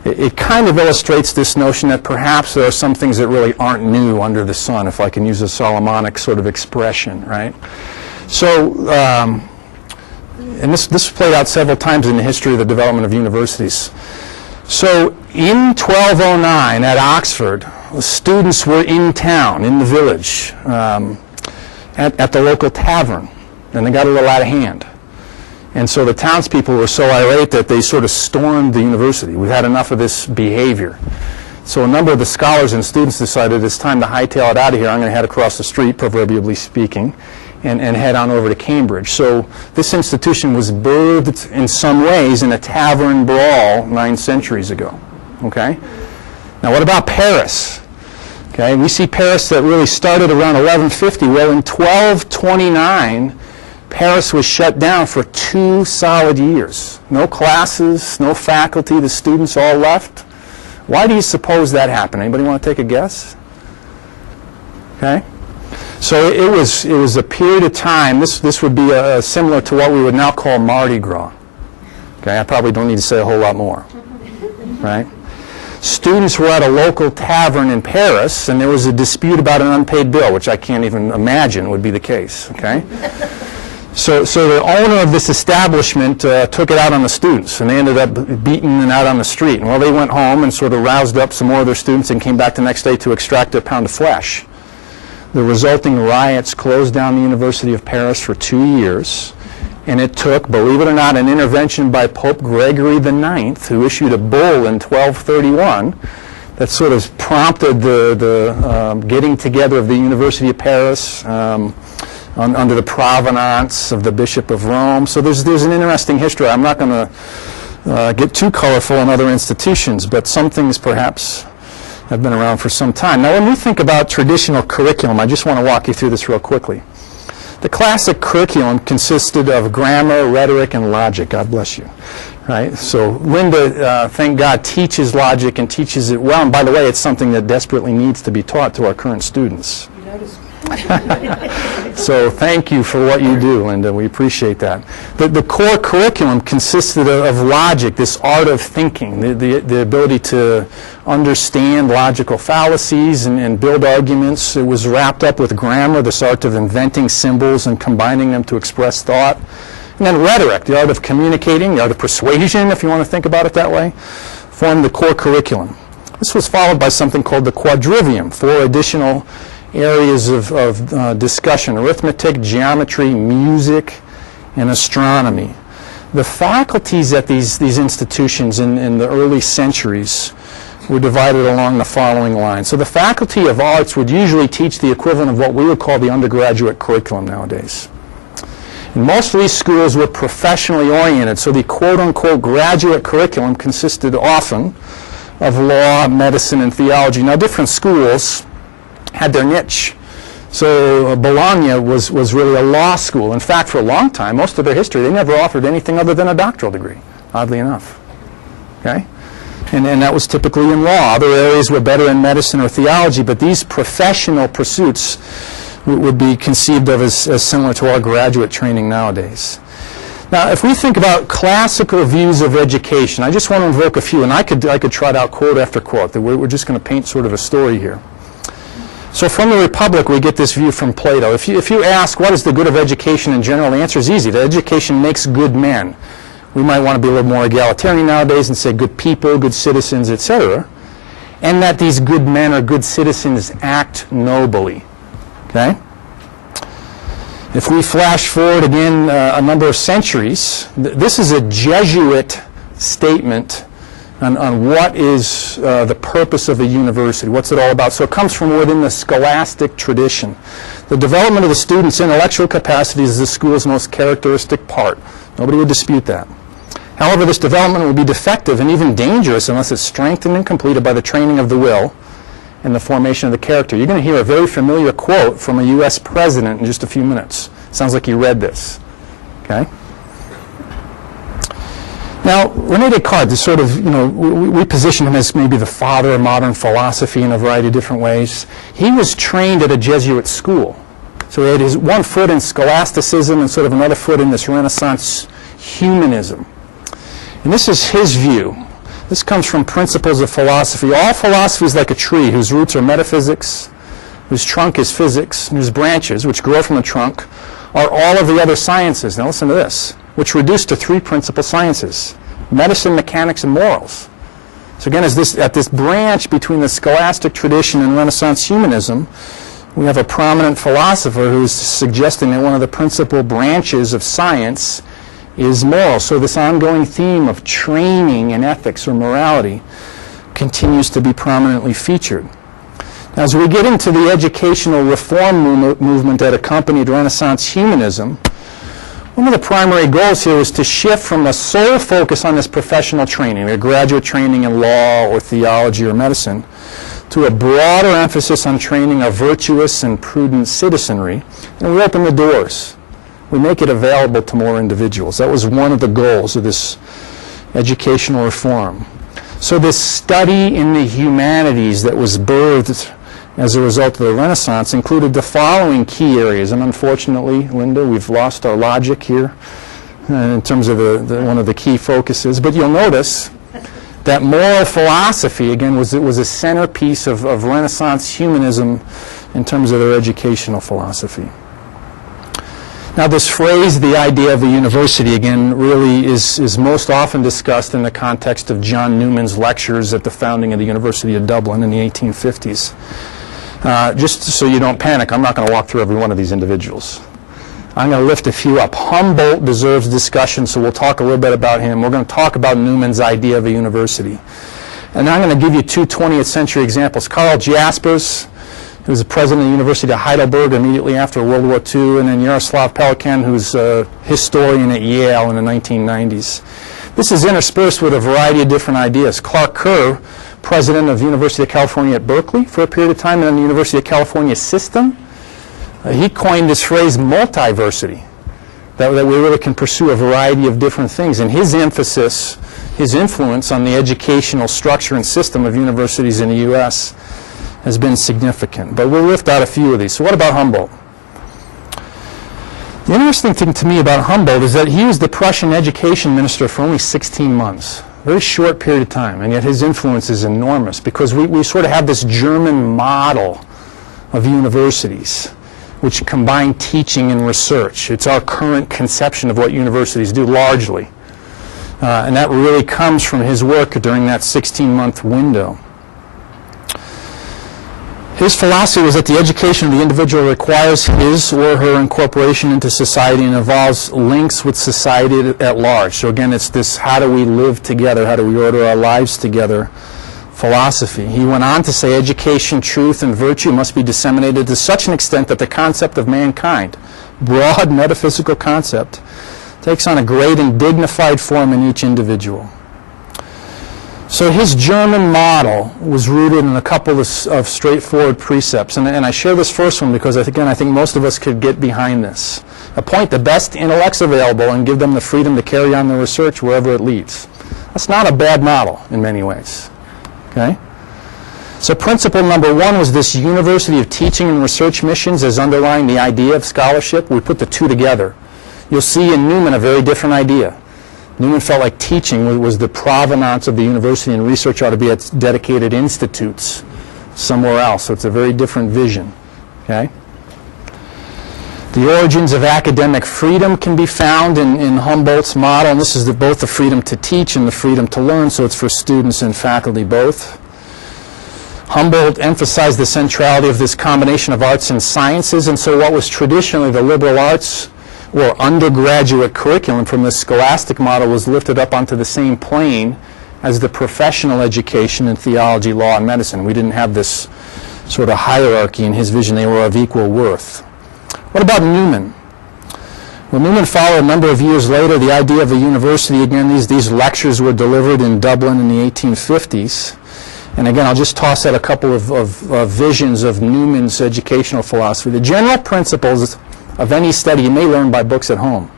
It kind of illustrates this notion that perhaps there are some things that really aren't new under the sun, if I can use a Solomonic sort of expression, right? So, and this played out several times in the history of the development of universities. So in 1209 at Oxford, students were in town, in the village, at the local tavern, and they got a little out of hand. And so the townspeople were so irate that they sort of stormed the university. We've had enough of this behavior. So a number of the scholars and students decided it's time to hightail it out of here. I'm going to head across the street, proverbially speaking, and head on over to Cambridge. So this institution was birthed in some ways in a tavern brawl 9 centuries ago. Okay? Now what about Paris? Okay, we see Paris that really started around 1150. Well, in 1229, Paris was shut down for 2 solid years. No classes, no faculty, the students all left. Why do you suppose that happened? Anybody want to take a guess? Okay? So it was a period of time, this would be similar to what we would now call Mardi Gras. Okay, I probably don't need to say a whole lot more. Right? Students were at a local tavern in Paris, and there was a dispute about an unpaid bill, which I can't even imagine would be the case. Okay? So the owner of this establishment took it out on the students, and they ended up beating them out on the street. And well, they went home and sort of roused up some more of their students and came back the next day to extract a pound of flesh. The resulting riots closed down the University of Paris for 2 years, and it took, believe it or not, an intervention by Pope Gregory IX, who issued a bull in 1231 that sort of prompted the getting together of the University of Paris under the provenance of the Bishop of Rome. So there's an interesting history. I'm not going to get too colorful in other institutions, but some things perhaps have been around for some time. Now, when we think about traditional curriculum, I just want to walk you through this real quickly. The classic curriculum consisted of grammar, rhetoric, and logic. God bless you. Right? So Linda, thank God, teaches logic and teaches it well. And by the way, it's something that desperately needs to be taught to our current students. You notice? So thank you for what you do, Linda. We appreciate that. The core curriculum consisted of logic, this art of thinking, the ability to understand logical fallacies and build arguments. It was wrapped up with grammar, this art of inventing symbols and combining them to express thought. And then rhetoric, the art of communicating, the art of persuasion, if you want to think about it that way, formed the core curriculum. This was followed by something called the quadrivium, 4 additional areas of discussion: arithmetic, geometry, music, and astronomy. The faculties at these institutions in the early centuries were divided along the following lines. So the Faculty of Arts would usually teach the equivalent of what we would call the undergraduate curriculum nowadays. And most of these schools were professionally oriented, so the quote-unquote graduate curriculum consisted often of law, medicine, and theology. Now, different schools had their niche. So Bologna was really a law school. In fact, for a long time, most of their history, they never offered anything other than a doctoral degree, oddly enough. Okay? And that was typically in law. Other areas were better in medicine or theology, but these professional pursuits would be conceived of as similar to our graduate training nowadays. Now, if we think about classical views of education, I just want to invoke a few, and I could trot out quote after quote. That we're just going to paint sort of a story here. So from the Republic, we get this view from Plato. If you ask, what is the good of education in general, the answer is easy. That education makes good men. We might want to be a little more egalitarian nowadays and say good people, good citizens, etc. And that these good men or good citizens act nobly. Okay? If we flash forward again a number of centuries, this is a Jesuit statement on what is the purpose of a university, what's it all about. So it comes from within the scholastic tradition. The development of the student's intellectual capacities is the school's most characteristic part. Nobody would dispute that. However, this development will be defective and even dangerous unless it's strengthened and completed by the training of the will and the formation of the character. You're going to hear a very familiar quote from a U.S. president in just a few minutes. Sounds like you read this. Okay? Now, René Descartes is sort of, we position him as maybe the father of modern philosophy in a variety of different ways. He was trained at a Jesuit school. So he had his one foot in scholasticism and sort of another foot in this Renaissance humanism. And this is his view. This comes from Principles of Philosophy. All philosophy is like a tree whose roots are metaphysics, whose trunk is physics, and whose branches, which grow from the trunk, are all of the other sciences. Now listen to this, which reduce to three principal sciences: medicine, mechanics, and morals. So again, at this branch between the scholastic tradition and Renaissance humanism, we have a prominent philosopher who's suggesting that one of the principal branches of science is moral. So this ongoing theme of training in ethics or morality continues to be prominently featured. Now, as we get into the educational reform movement that accompanied Renaissance humanism, one of the primary goals here was to shift from a sole focus on this professional training, a graduate training in law or theology or medicine, to a broader emphasis on training a virtuous and prudent citizenry. And we open the doors. We make it available to more individuals. That was one of the goals of this educational reform. So this study in the humanities that was birthed as a result of the Renaissance included the following key areas. And unfortunately, Linda, we've lost our logic here in terms of one of the key focuses. But you'll notice that moral philosophy, again, was a centerpiece of Renaissance humanism in terms of their educational philosophy. Now, this phrase, the idea of a university, again, really is most often discussed in the context of John Newman's lectures at the founding of the University of Dublin in the 1850s. Just so you don't panic, I'm not going to walk through every one of these individuals. I'm going to lift a few up. Humboldt deserves discussion, so we'll talk a little bit about him. We're going to talk about Newman's idea of a university. And I'm going to give you two 20th century examples. Karl Jaspers, who was the president of the University of Heidelberg immediately after World War II, and then Yaroslav Pelikan, who's a historian at Yale in the 1990s. This is interspersed with a variety of different ideas. Clark Kerr, president of the University of California at Berkeley for a period of time, and then the University of California system. He coined this phrase multiversity, that we really can pursue a variety of different things. And his emphasis, his influence on the educational structure and system of universities in the U.S. has been significant. But we'll lift out a few of these. So what about Humboldt? The interesting thing to me about Humboldt is that he was the Prussian education minister for only 16 months. A very short period of time, and yet his influence is enormous because we sort of have this German model of universities which combine teaching and research. It's our current conception of what universities do largely. And that really comes from his work during that 16-month window. His philosophy was that the education of the individual requires his or her incorporation into society and involves links with society at large. So again, it's this how do we live together, how do we order our lives together philosophy. He went on to say education, truth, and virtue must be disseminated to such an extent that the concept of mankind, broad metaphysical concept, takes on a great and dignified form in each individual. So his German model was rooted in a couple of straightforward precepts. And I share this first one because, again, I think most of us could get behind this. Appoint the best intellects available and give them the freedom to carry on their research wherever it leads. That's not a bad model in many ways. Okay? So principle number one was this university of teaching and research missions as underlying the idea of scholarship. We put the two together. You'll see in Newman a very different idea. Newman felt like teaching was the provenance of the university and research ought to be at dedicated institutes somewhere else. So it's a very different vision. Okay? The origins of academic freedom can be found in Humboldt's model, and this is both the freedom to teach and the freedom to learn, so it's for students and faculty both. Humboldt emphasized the centrality of this combination of arts and sciences, and so what was traditionally the liberal arts or undergraduate curriculum from the scholastic model was lifted up onto the same plane as the professional education in theology, law, and medicine. We didn't have this sort of hierarchy in his vision. They were of equal worth. What about Newman? Well, Newman followed a number of years later the idea of a university. Again, these lectures were delivered in Dublin in the 1850s. And again, I'll just toss out a couple of visions of Newman's educational philosophy. The general principles of any study you may learn by books at home.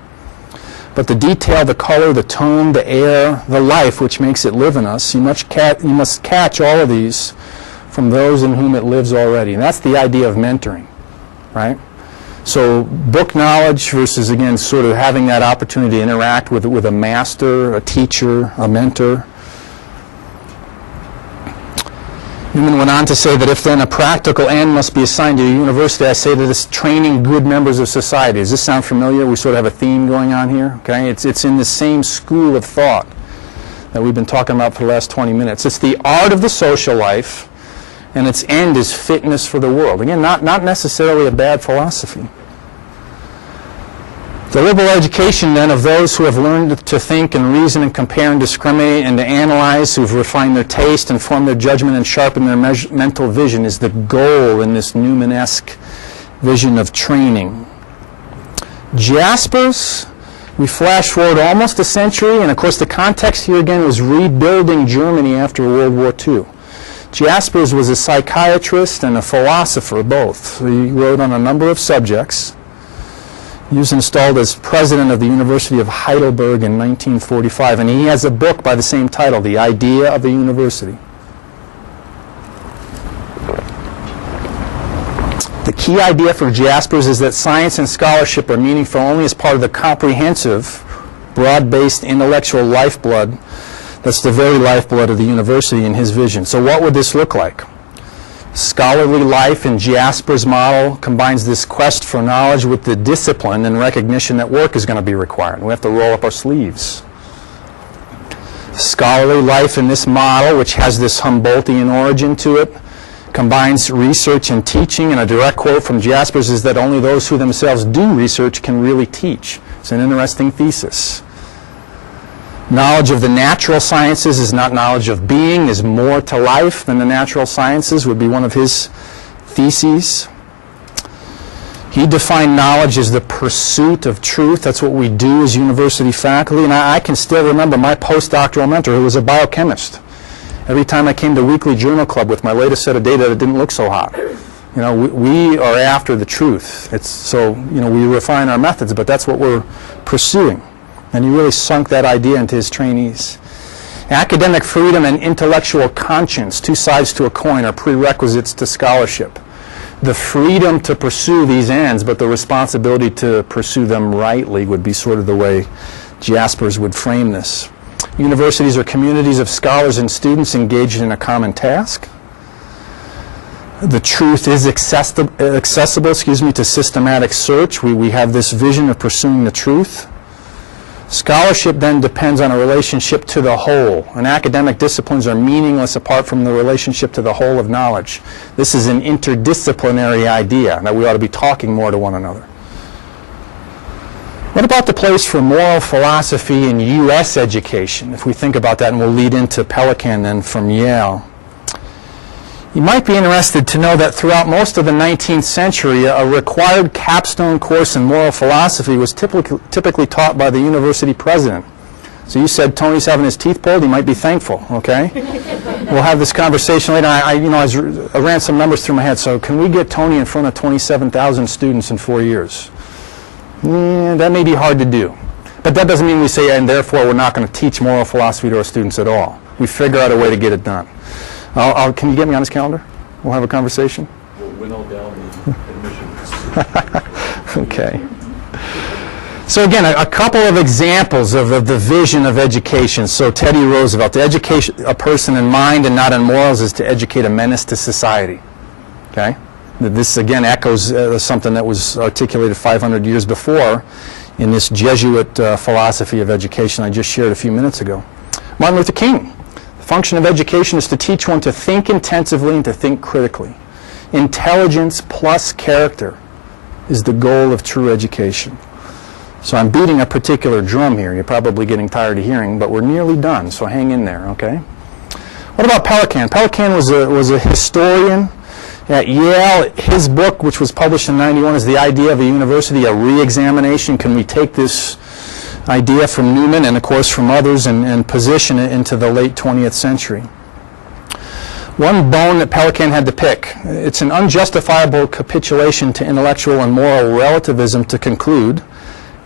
but the detail, the color, the tone, the air, the life which makes it live in us, you must catch all of these from those in whom it lives already. And that's the idea of mentoring, right? So book knowledge versus, again, sort of having that opportunity to interact with a master, a teacher, a mentor. Newman went on to say that if then a practical end must be assigned to a university, I say that it's training good members of society. Does this sound familiar? We sort of have a theme going on here. Okay, it's in the same school of thought that we've been talking about for the last 20 minutes. It's the art of the social life, and its end is fitness for the world. Again, not necessarily a bad philosophy. The liberal education, then, of those who have learned to think and reason and compare and discriminate and to analyze, who've refined their taste and formed their judgment and sharpened their mental vision, is the goal in this Newman-esque vision of training. Jaspers, we flash forward almost a century, and of course the context here again was rebuilding Germany after World War II. Jaspers was a psychiatrist and a philosopher both. He wrote on a number of subjects. He was installed as president of the University of Heidelberg in 1945, and he has a book by the same title, The Idea of the University. The key idea for Jaspers is that science and scholarship are meaningful only as part of the comprehensive, broad-based intellectual lifeblood that's the very lifeblood of the university in his vision. So what would this look like? Scholarly life in Jaspers' model combines this quest for knowledge with the discipline and recognition that work is going to be required. We have to roll up our sleeves. Scholarly life in this model, which has this Humboldtian origin to it, combines research and teaching, and a direct quote from Jaspers is that only those who themselves do research can really teach. It's an interesting thesis. Knowledge of the natural sciences is not knowledge of being, is more to life than the natural sciences, would be one of his theses. He defined knowledge as the pursuit of truth. That's what we do as university faculty. And I can still remember my postdoctoral mentor, who was a biochemist. Every time I came to Weekly Journal Club with my latest set of data that didn't look so hot. You know, we are after the truth. We refine our methods, but that's what we're pursuing. And he really sunk that idea into his trainees. Academic freedom and intellectual conscience, two sides to a coin, are prerequisites to scholarship. The freedom to pursue these ends, but the responsibility to pursue them rightly would be sort of the way Jaspers would frame this. Universities are communities of scholars and students engaged in a common task. The truth is accessible to systematic search. We have this vision of pursuing the truth. Scholarship then depends on a relationship to the whole, and academic disciplines are meaningless apart from the relationship to the whole of knowledge. This is an interdisciplinary idea that we ought to be talking more to one another. What about the place for moral philosophy in U.S. education? If we think about that, and we'll lead into Pelikan then from Yale. You might be interested to know that throughout most of the 19th century, a required capstone course in moral philosophy was typically taught by the university president. So you said Tony's having his teeth pulled, he might be thankful, okay? We'll have this conversation later. I ran some numbers through my head, so can we get Tony in front of 27,000 students in 4 years? That may be hard to do. But that doesn't mean we say, and therefore we're not going to teach moral philosophy to our students at all. We figure out a way to get it done. Can you get me on his calendar? We'll have a conversation. We'll winnow down the admissions. Okay. So again, a couple of examples of the vision of education. So Teddy Roosevelt, to educate a person in mind and not in morals is to educate a menace to society. Okay? This again echoes something that was articulated 500 years before in this Jesuit philosophy of education I just shared a few minutes ago. Martin Luther King. The function of education is to teach one to think intensively and to think critically. Intelligence plus character is the goal of true education. So I'm beating a particular drum here. You're probably getting tired of hearing, but we're nearly done, so hang in there, okay? What about Pelikan? Pelikan was a historian at Yale. His book, which was published in '91, is The Idea of a University, a re-examination. Can we take this idea from Newman and, of course, from others and position it into the late 20th century? One bone that Pelikan had to pick. It's an unjustifiable capitulation to intellectual and moral relativism to conclude,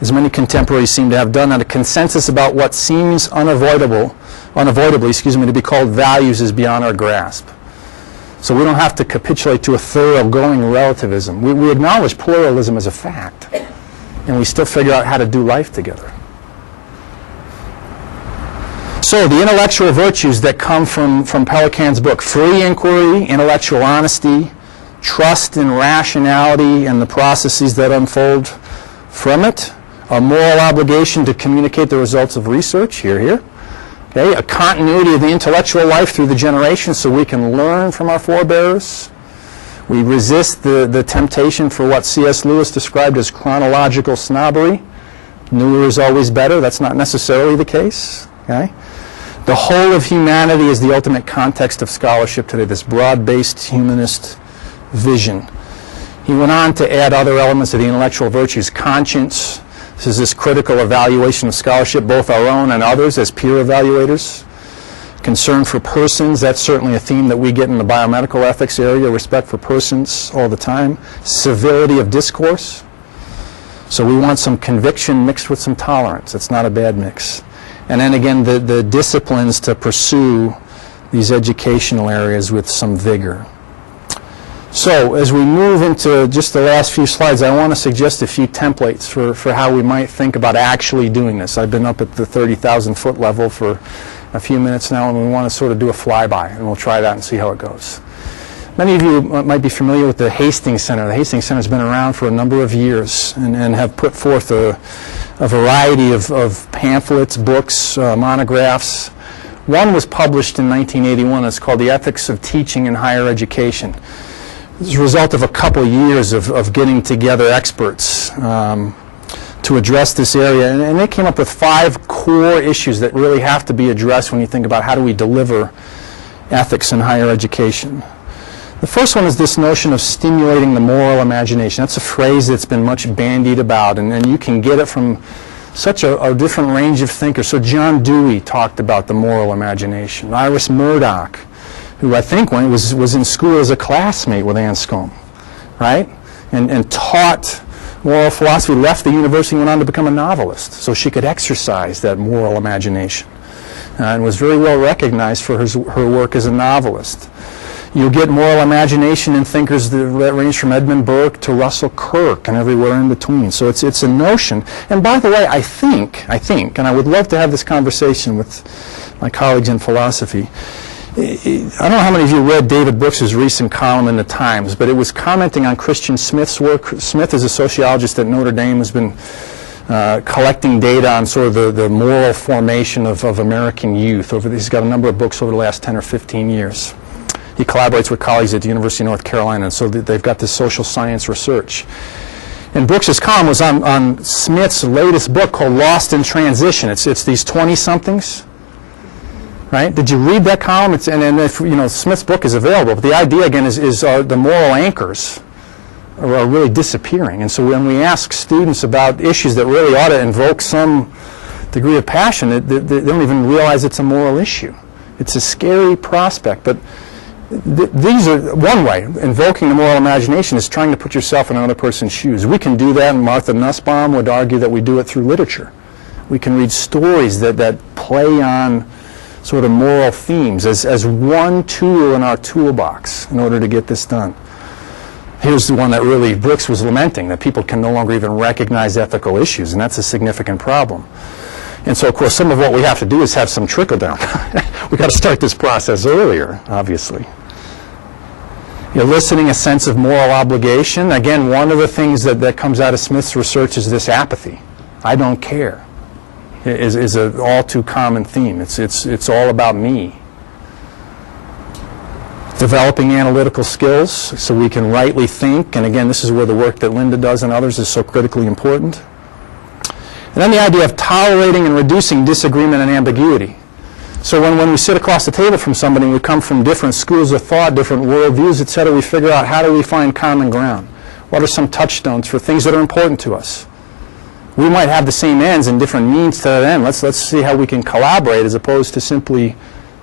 as many contemporaries seem to have done, and a consensus about what seems unavoidably, to be called values is beyond our grasp. So we don't have to capitulate to a thoroughgoing relativism. We acknowledge pluralism as a fact, and we still figure out how to do life together. So the intellectual virtues that come from Pelikan's book: free inquiry, intellectual honesty, trust in rationality and the processes that unfold from it, a moral obligation to communicate the results of research, here. Okay, a continuity of the intellectual life through the generations so we can learn from our forebears. We resist the temptation for what C.S. Lewis described as chronological snobbery. Newer is always better. That's not necessarily the case. Okay? The whole of humanity is the ultimate context of scholarship today, this broad-based humanist vision. He went on to add other elements of the intellectual virtues: conscience. This is this critical evaluation of scholarship, both our own and others as peer evaluators. Concern for persons, that's certainly a theme that we get in the biomedical ethics area, respect for persons all the time. Civility of discourse. So we want some conviction mixed with some tolerance. It's not a bad mix. And then again, the disciplines to pursue these educational areas with some vigor. So as we move into just the last few slides, I want to suggest a few templates for how we might think about actually doing this. I've been up at the 30,000-foot level for a few minutes now, and we want to sort of do a flyby, and we'll try that and see how it goes. Many of you might be familiar with the Hastings Center. The Hastings Center has been around for a number of years and have put forth a variety of pamphlets, books, monographs. One was published in 1981. It's called The Ethics of Teaching in Higher Education. It's a result of a couple years of getting together experts to address this area. And they came up with 5 core issues that really have to be addressed when you think about how do we deliver ethics in higher education. The first one is this notion of stimulating the moral imagination. That's a phrase that's been much bandied about, and you can get it from such a different range of thinkers. So John Dewey talked about the moral imagination. Iris Murdoch, who I think was in school as a classmate with Anscombe, right? And taught moral philosophy, left the university and went on to become a novelist so she could exercise that moral imagination, and was very well recognized for her work as a novelist. You'll get moral imagination in thinkers that range from Edmund Burke to Russell Kirk and everywhere in between. So it's a notion. And by the way, I think, and I would love to have this conversation with my colleagues in philosophy, I don't know how many of you read David Brooks's recent column in the Times, but it was commenting on Christian Smith's work. Smith is a sociologist at Notre Dame, has been collecting data on sort of the moral formation of American youth. He's got a number of books over the last 10 or 15 years. He collaborates with colleagues at the University of North Carolina, and so they've got this social science research. And Brooks's column was on Smith's latest book called Lost in Transition. It's these 20-somethings. Right? Did you read that column? And if Smith's book is available, but the idea again is the moral anchors are really disappearing. And so when we ask students about issues that really ought to invoke some degree of passion, they don't even realize it's a moral issue. It's a scary prospect. But these are one way. Invoking the moral imagination is trying to put yourself in another person's shoes. We can do that, and Martha Nussbaum would argue that we do it through literature. We can read stories that play on sort of moral themes as one tool in our toolbox in order to get this done. Here's the one that really Brooks was lamenting, that people can no longer even recognize ethical issues, and that's a significant problem. And so, of course, some of what we have to do is have some trickle down. We've got to start this process earlier, obviously. Eliciting a sense of moral obligation. Again, one of the things that comes out of Smith's research is this apathy. I don't care. Is an all too common theme. It's all about me. Developing analytical skills so we can rightly think, and again, this is where the work that Linda does and others is so critically important. And then the idea of tolerating and reducing disagreement and ambiguity. So when we sit across the table from somebody and we come from different schools of thought, different worldviews, etc., we figure out how do we find common ground? What are some touchstones for things that are important to us? We might have the same ends and different means to that end. Let's see how we can collaborate as opposed to simply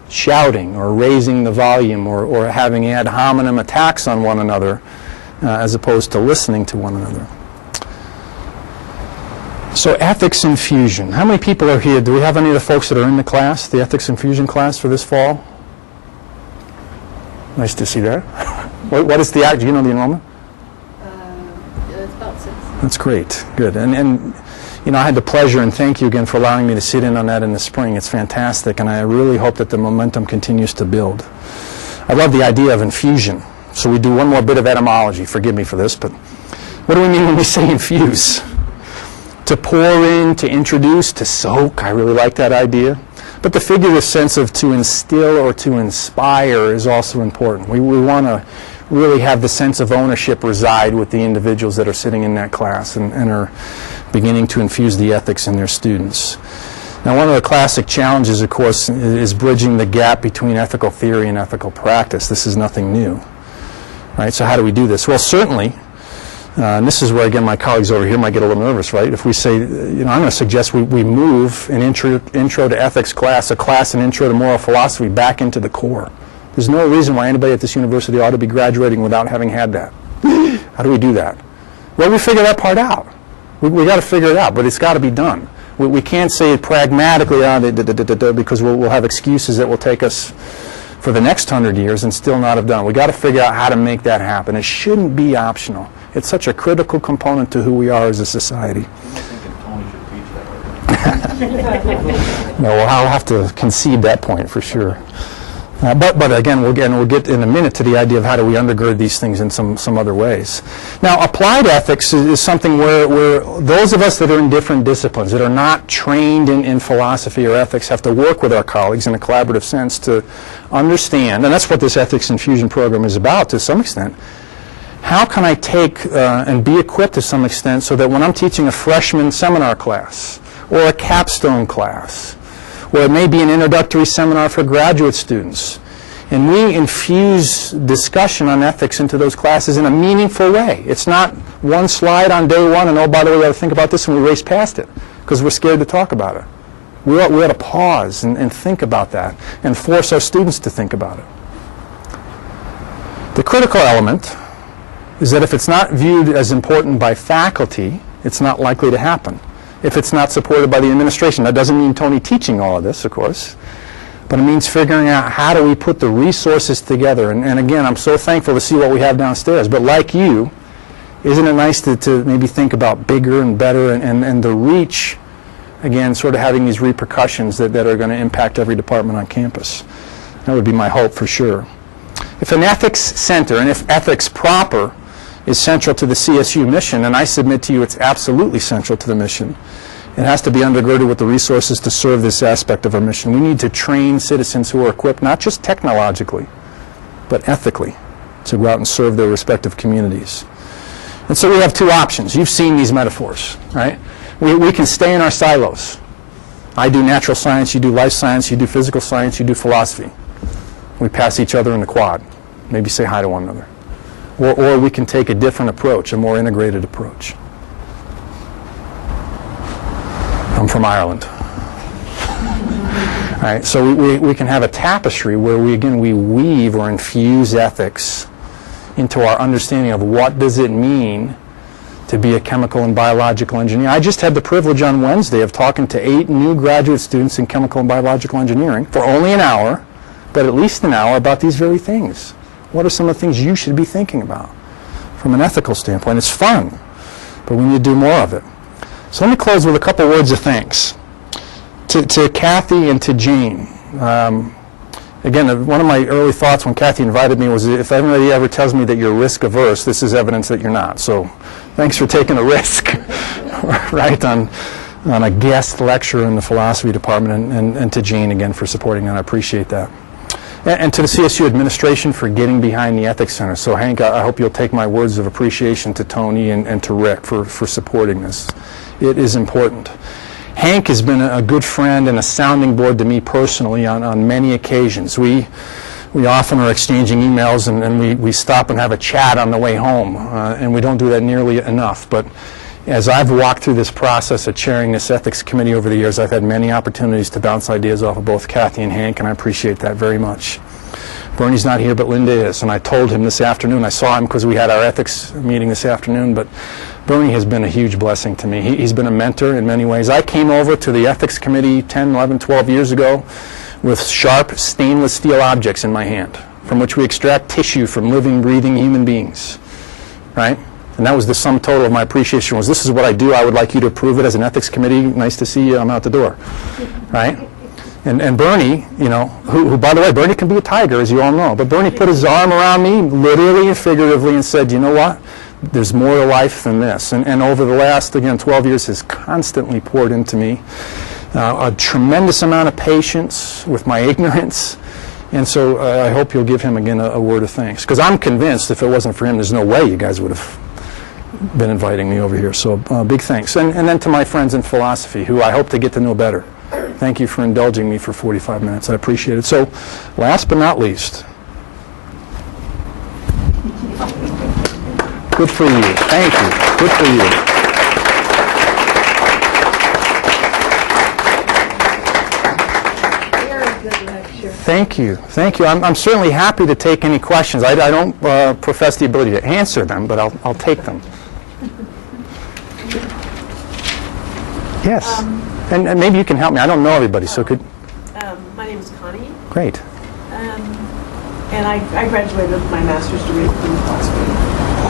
shouting or raising the volume or having ad hominem attacks on one another as opposed to listening to one another. So ethics infusion. How many people are here? Do we have any of the folks that are in the class, the ethics infusion class for this fall? Nice to see that. What is the, do you know the enrollment? It's about 6. That's great. Good. And you know, I had the pleasure, and thank you again for allowing me to sit in on that in the spring. It's fantastic, and I really hope that the momentum continues to build. I love the idea of infusion. So we do one more bit of etymology. Forgive me for this, but what do we mean when we say infuse? To pour in, to introduce, to soak. I really like that idea. But the figurative sense of to instill or to inspire is also important. We want to really have the sense of ownership reside with the individuals that are sitting in that class and are beginning to infuse the ethics in their students. Now, one of the classic challenges, of course, is bridging the gap between ethical theory and ethical practice. This is nothing new, right? So how do we do this? Well, certainly, and this is where, again, my colleagues over here might get a little nervous, right? If we say, you know, I'm going to suggest we move an intro to ethics class, a class in intro to moral philosophy back into the core. There's no reason why anybody at this university ought to be graduating without having had that. How do we do that? Well, we figure that part out. We got to figure it out, but it's got to be done. We can't say it pragmatically because we'll have excuses that will take us for the next 100 years and still not have done. We got to figure out how to make that happen. It shouldn't be optional. It's such a critical component to who we are as a society. No, well, I'll have to concede that point for sure. But again, we'll get in a minute to the idea of how do we undergird these things in some other ways. Now, applied ethics is something where those of us that are in different disciplines, that are not trained in philosophy or ethics, have to work with our colleagues in a collaborative sense to understand, and that's what this ethics infusion program is about to some extent. How can I take and be equipped to some extent so that when I'm teaching a freshman seminar class or a capstone class, or it may be an introductory seminar for graduate students, and we infuse discussion on ethics into those classes in a meaningful way. It's not one slide on day one and, oh, by the way, we ought to think about this, and we race past it because we're scared to talk about it. We ought to pause and think about that and force our students to think about it. The critical element is that if it's not viewed as important by faculty, it's not likely to happen. If it's not supported by the administration. That doesn't mean Tony teaching all of this, of course, but it means figuring out how do we put the resources together. And again, I'm so thankful to see what we have downstairs. But like you, isn't it nice to maybe think about bigger and better and the reach, again, sort of having these repercussions that are going to impact every department on campus. That would be my hope for sure. If an ethics center, and if ethics proper, is central to the CSU mission, and I submit to you it's absolutely central to the mission. It has to be undergirded with the resources to serve this aspect of our mission. We need to train citizens who are equipped not just technologically, but ethically to go out and serve their respective communities. And so we have two options. You've seen these metaphors, right? We can stay in our silos. I do natural science, you do life science, you do physical science, you do philosophy. We pass each other in the quad, maybe say hi to one another. Or we can take a different approach, a more integrated approach. I'm from Ireland. All right, so we can have a tapestry where we weave or infuse ethics into our understanding of what does it mean to be a chemical and biological engineer. I just had the privilege on Wednesday of talking to 8 new graduate students in chemical and biological engineering for only an hour, but at least an hour about these very things. What are some of the things you should be thinking about from an ethical standpoint? It's fun, but we need to do more of it. So let me close with a couple words of thanks to Kathy and to Jane. Again, one of my early thoughts when Kathy invited me was if anybody ever tells me that you're risk averse, this is evidence that you're not. So thanks for taking a risk, right, on a guest lecture in the philosophy department, and to Jane again for supporting that. I appreciate that. And to the CSU administration for getting behind the Ethics Center. So Hank, I hope you'll take my words of appreciation to Tony and to Rick for supporting this. It is important. Hank has been a good friend and a sounding board to me personally on many occasions. We often are exchanging emails and we stop and have a chat on the way home, and we don't do that nearly enough. But as I've walked through this process of chairing this ethics committee over the years, I've had many opportunities to bounce ideas off of both Kathy and Hank, and I appreciate that very much. Bernie's not here, but Linda is, and I told him this afternoon. I saw him because we had our ethics meeting this afternoon, but Bernie has been a huge blessing to me. He's been a mentor in many ways. I came over to the ethics committee 10, 11, 12 years ago with sharp stainless steel objects in my hand, from which we extract tissue from living, breathing human beings, right? And that was the sum total of my appreciation was, this is what I do. I would like you to approve it as an ethics committee. Nice to see you. I'm out the door, right? And Bernie, you know, who, by the way, Bernie can be a tiger, as you all know, but Bernie put his arm around me, literally and figuratively, and said, you know what? There's more to life than this. And over the last, again, 12 years has constantly poured into me a tremendous amount of patience with my ignorance. And so I hope you'll give him, again, a word of thanks. Because I'm convinced if it wasn't for him, there's no way you guys would have been inviting me over here. So big thanks. And then to my friends in philosophy, who I hope to get to know better. Thank you for indulging me for 45 minutes. I appreciate it. So last but not least, good for you. Thank you. Good for you. Very good lecture. Thank you. Thank you. I'm certainly happy to take any questions. I don't profess the ability to answer them, but I'll take them. Yes. And maybe you can help me. I don't know everybody, so could... My name is Connie, Great. and I graduated with my master's degree in philosophy,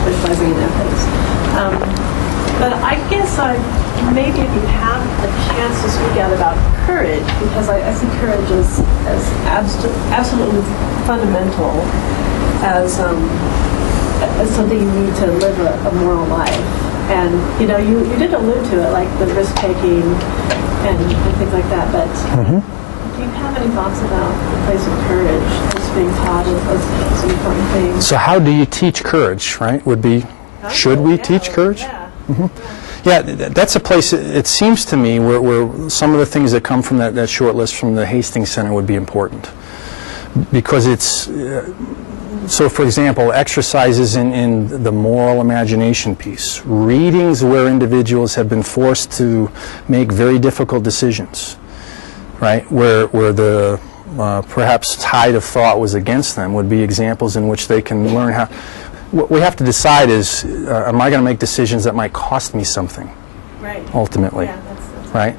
specializing in ethics. But I guess maybe if you have a chance to speak out about courage, because I see courage as absolutely fundamental as something you need to live a moral life. And, you know, you did allude to it, like the risk-taking and things like that, but do you have any thoughts about the place of courage that's being taught as an important thing? So how do you teach courage, right? Would be, should we teach courage? Yeah. Yeah, that's a place, it seems to me, where some of the things that come from that short list from the Hastings Center would be important. Because it's, so for example, exercises in the moral imagination piece, readings where individuals have been forced to make very difficult decisions, right, where the perhaps tide of thought was against them, would be examples in which they can learn how. What we have to decide is, am I going to make decisions that might cost me something, Right. ultimately, Yeah, that's right?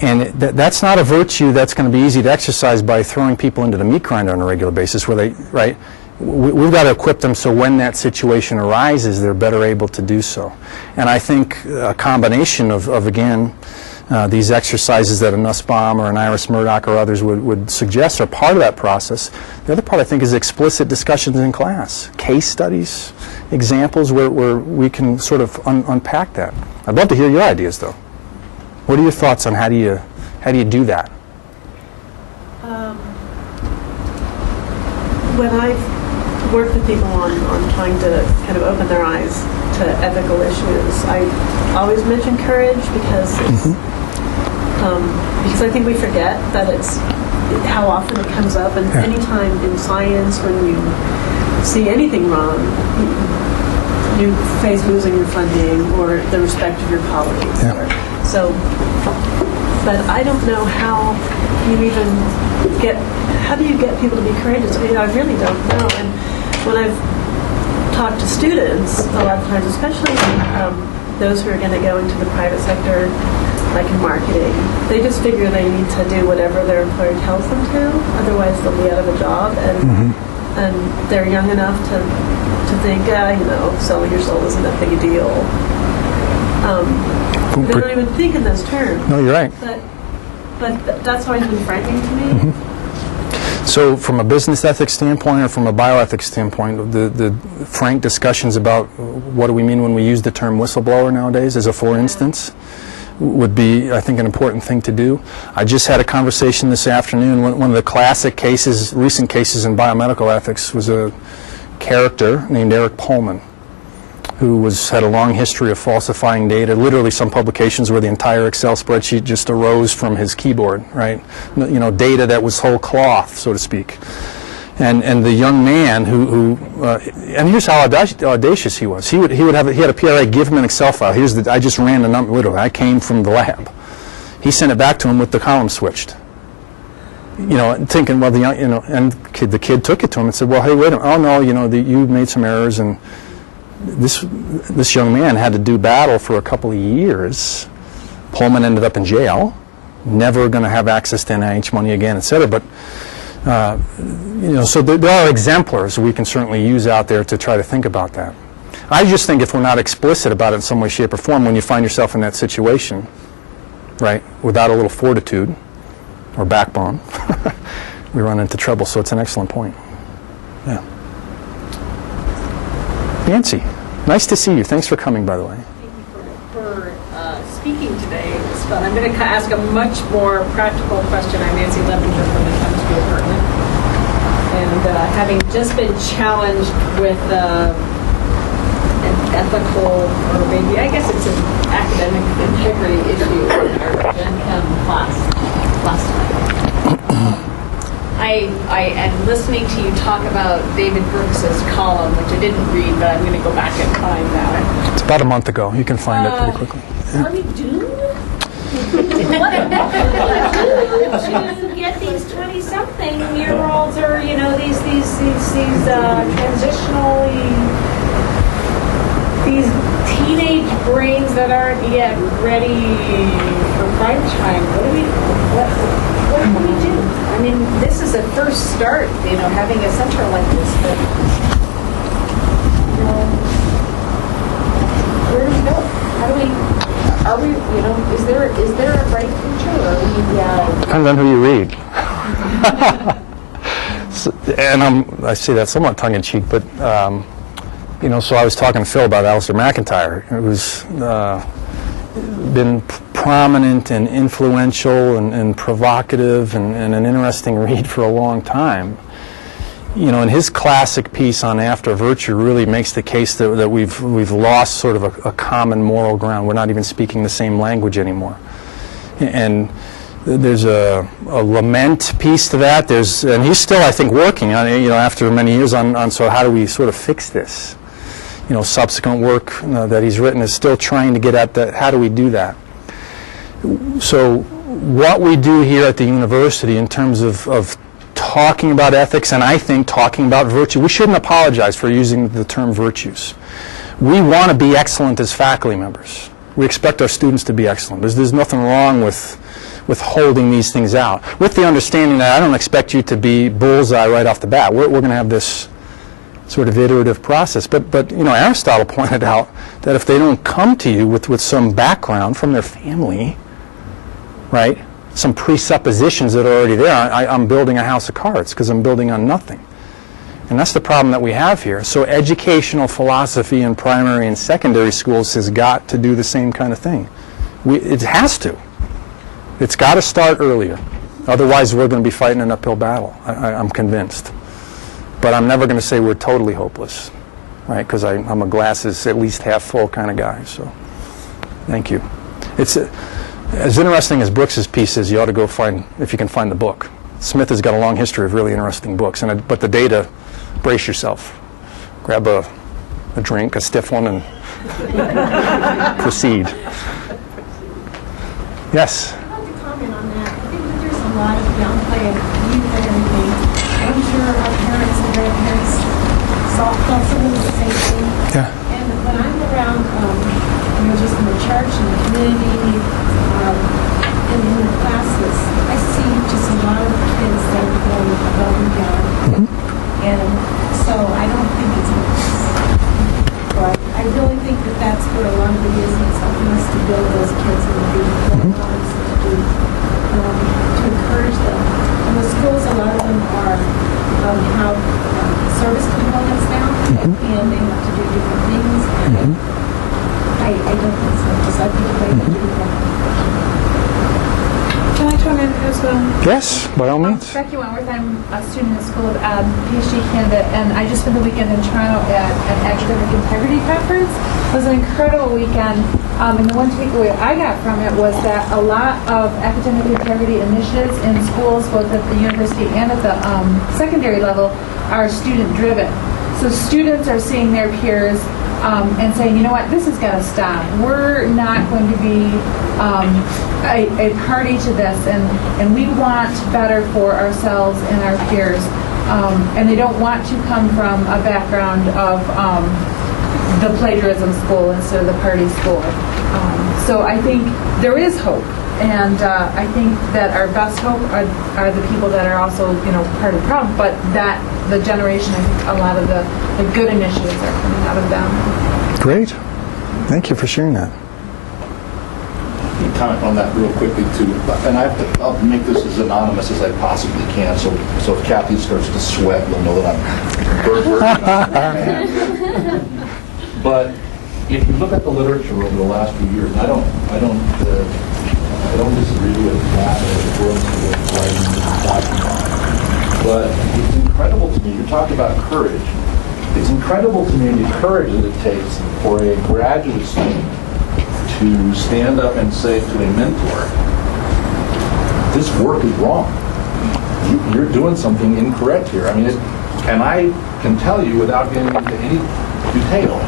And that's not a virtue that's going to be easy to exercise by throwing people into the meat grinder on a regular basis, where they, right? We've got to equip them so when that situation arises, they're better able to do so. And I think a combination of again, these exercises that a Nussbaum or an Iris Murdoch or others would suggest are part of that process. The other part, I think, is explicit discussions in class, case studies, examples where we can sort of unpack that. I'd love to hear your ideas, though. What are your thoughts on how do you do that? When I've worked with people on trying to kind of open their eyes to ethical issues, I always mention courage because it's, because I think we forget that it's how often it comes up, and anytime in science when you see anything wrong, you face losing your funding or the respect of your colleagues. But I don't know how you even how do you get people to be courageous? I mean, I really don't know. And when I've talked to students, a lot of times, especially those who are going to go into the private sector, like in marketing, they just figure they need to do whatever their employer tells them to, otherwise they'll be out of a job. And they're young enough to think, you know, selling your soul isn't that big a deal. They don't even think in those terms. No, you're right. But that's always been frightening to me. So from a business ethics standpoint or from a bioethics standpoint, the frank discussions about what do we mean when we use the term whistleblower nowadays as a for instance would be, I think, an important thing to do. I just had a conversation this afternoon. One of the classic cases, recent cases in biomedical ethics was a character named Eric Pullman, who had a long history of falsifying data, literally some publications where the entire Excel spreadsheet just arose from his keyboard, right? You know, data that was whole cloth, so to speak. And the young man and here's how audacious he was. He had a PRA give him an Excel file. I just ran the number, literally. I came from the lab. He sent it back to him with the column switched. You know, thinking, well, and the kid took it to him and said, well, hey, wait a minute. Oh, no, you know, you made some errors, and this young man had to do battle for a couple of years. Pullman ended up in jail, never going to have access to NIH money again, et cetera. But so there are exemplars we can certainly use out there to try to think about that. I just think if we're not explicit about it in some way, shape, or form, when you find yourself in that situation, right, without a little fortitude or backbone, we run into trouble. So it's an excellent point. Yeah. Nancy, nice to see you. Thanks for coming, by the way. Thank you for speaking today. It's fun. I'm going to ask a much more practical question. I'm Nancy Levinger from the chemistry department. And having just been challenged with an ethical, or maybe, I guess it's an academic integrity issue in our Gen Chem class last night. I am listening to you talk about David Brooks's column, which I didn't read, but I'm going to go back and find that. It's about a month ago. You can find it pretty quickly. Are we doomed? What to get these 20-something-year-olds, or these transitionally, these teenage brains that aren't yet ready for prime time? What can we do? I mean, this is a first start, having a center like this, but where do we go? How do we? Are we? Is there a bright future, or are we? Depends on who you read. And I say that somewhat tongue-in-cheek, but so I was talking to Phil about Alistair McIntyre, who's been prominent and influential and provocative and an interesting read for a long time. And his classic piece on After Virtue really makes the case that we've lost sort of a common moral ground. We're not even speaking the same language anymore. And there's a lament piece to that. And he's still, I think, working on it, after many years on so how do we sort of fix this? Subsequent work that he's written is still trying to get at that. How do we do that? So what we do here at the university in terms of talking about ethics, and I think talking about virtue, we shouldn't apologize for using the term virtues. We want to be excellent as faculty members. We expect our students to be excellent. There's nothing wrong with holding these things out, with the understanding that I don't expect you to be bullseye right off the bat. We're going to have this sort of iterative process. But Aristotle pointed out that if they don't come to you with some background from their family, right, some presuppositions that are already there, I'm building a house of cards because I'm building on nothing. And that's the problem that we have here. So educational philosophy in primary and secondary schools has got to do the same kind of thing. It has to. It's got to start earlier. Otherwise, we're going to be fighting an uphill battle. I'm convinced. But I'm never going to say we're totally hopeless, right? Because I'm a glasses at least half full kind of guy. So, thank you. It's as interesting as Brooks's piece is. You ought to go find, if you can find the book. Smith has got a long history of really interesting books. But the data, brace yourself. Grab a drink, a stiff one, and proceed. Yes. I'd like to comment on that. I think that there's a lot of downplay of youth and everything. I'm sure our parents and grandparents felt some of the same thing. Yeah. And when I'm around, just in the church and the community, and in the classes, I see just a lot of kids that are going above and beyond. Mm-hmm. And so I don't think it's hopeless. But I really think that that's where a lot of it is. It's helping us to build those kids and to encourage them. And the schools, a lot of them have service components now, and they have to do different things. And I don't think it's hopeless. I think they can do that. Can I chime in as well? Yes, by all means. Becky Wentworth, I'm a student in the School of Ed, PhD candidate, and I just spent the weekend in Toronto at an academic integrity conference. It was an incredible weekend, and the one takeaway I got from it was that a lot of academic integrity initiatives in schools, both at the university and at the secondary level, are student-driven. So students are seeing their peers and saying, you know what, this has got to stop. We're not going to be a party to this, and we want better for ourselves and our peers. And they don't want to come from a background of the plagiarism school instead of the party school. So I think there is hope, and I think that our best hope are the people that are also, part of the problem, but that the generation, I think a lot of the good initiatives are coming out of them. Great. Thank you for sharing that. Comment on that real quickly too, and I'll make this as anonymous as I possibly can. So if Kathy starts to sweat, you'll know that I'm But if you look at the literature over the last few years, I don't disagree with that or the books or the writing that you're talking about. But it's incredible to me. You're talking about courage. It's incredible to me the courage that it takes for a graduate student to stand up and say to a mentor, this work is wrong. You're doing something incorrect here. I mean, and I can tell you without getting into any detail,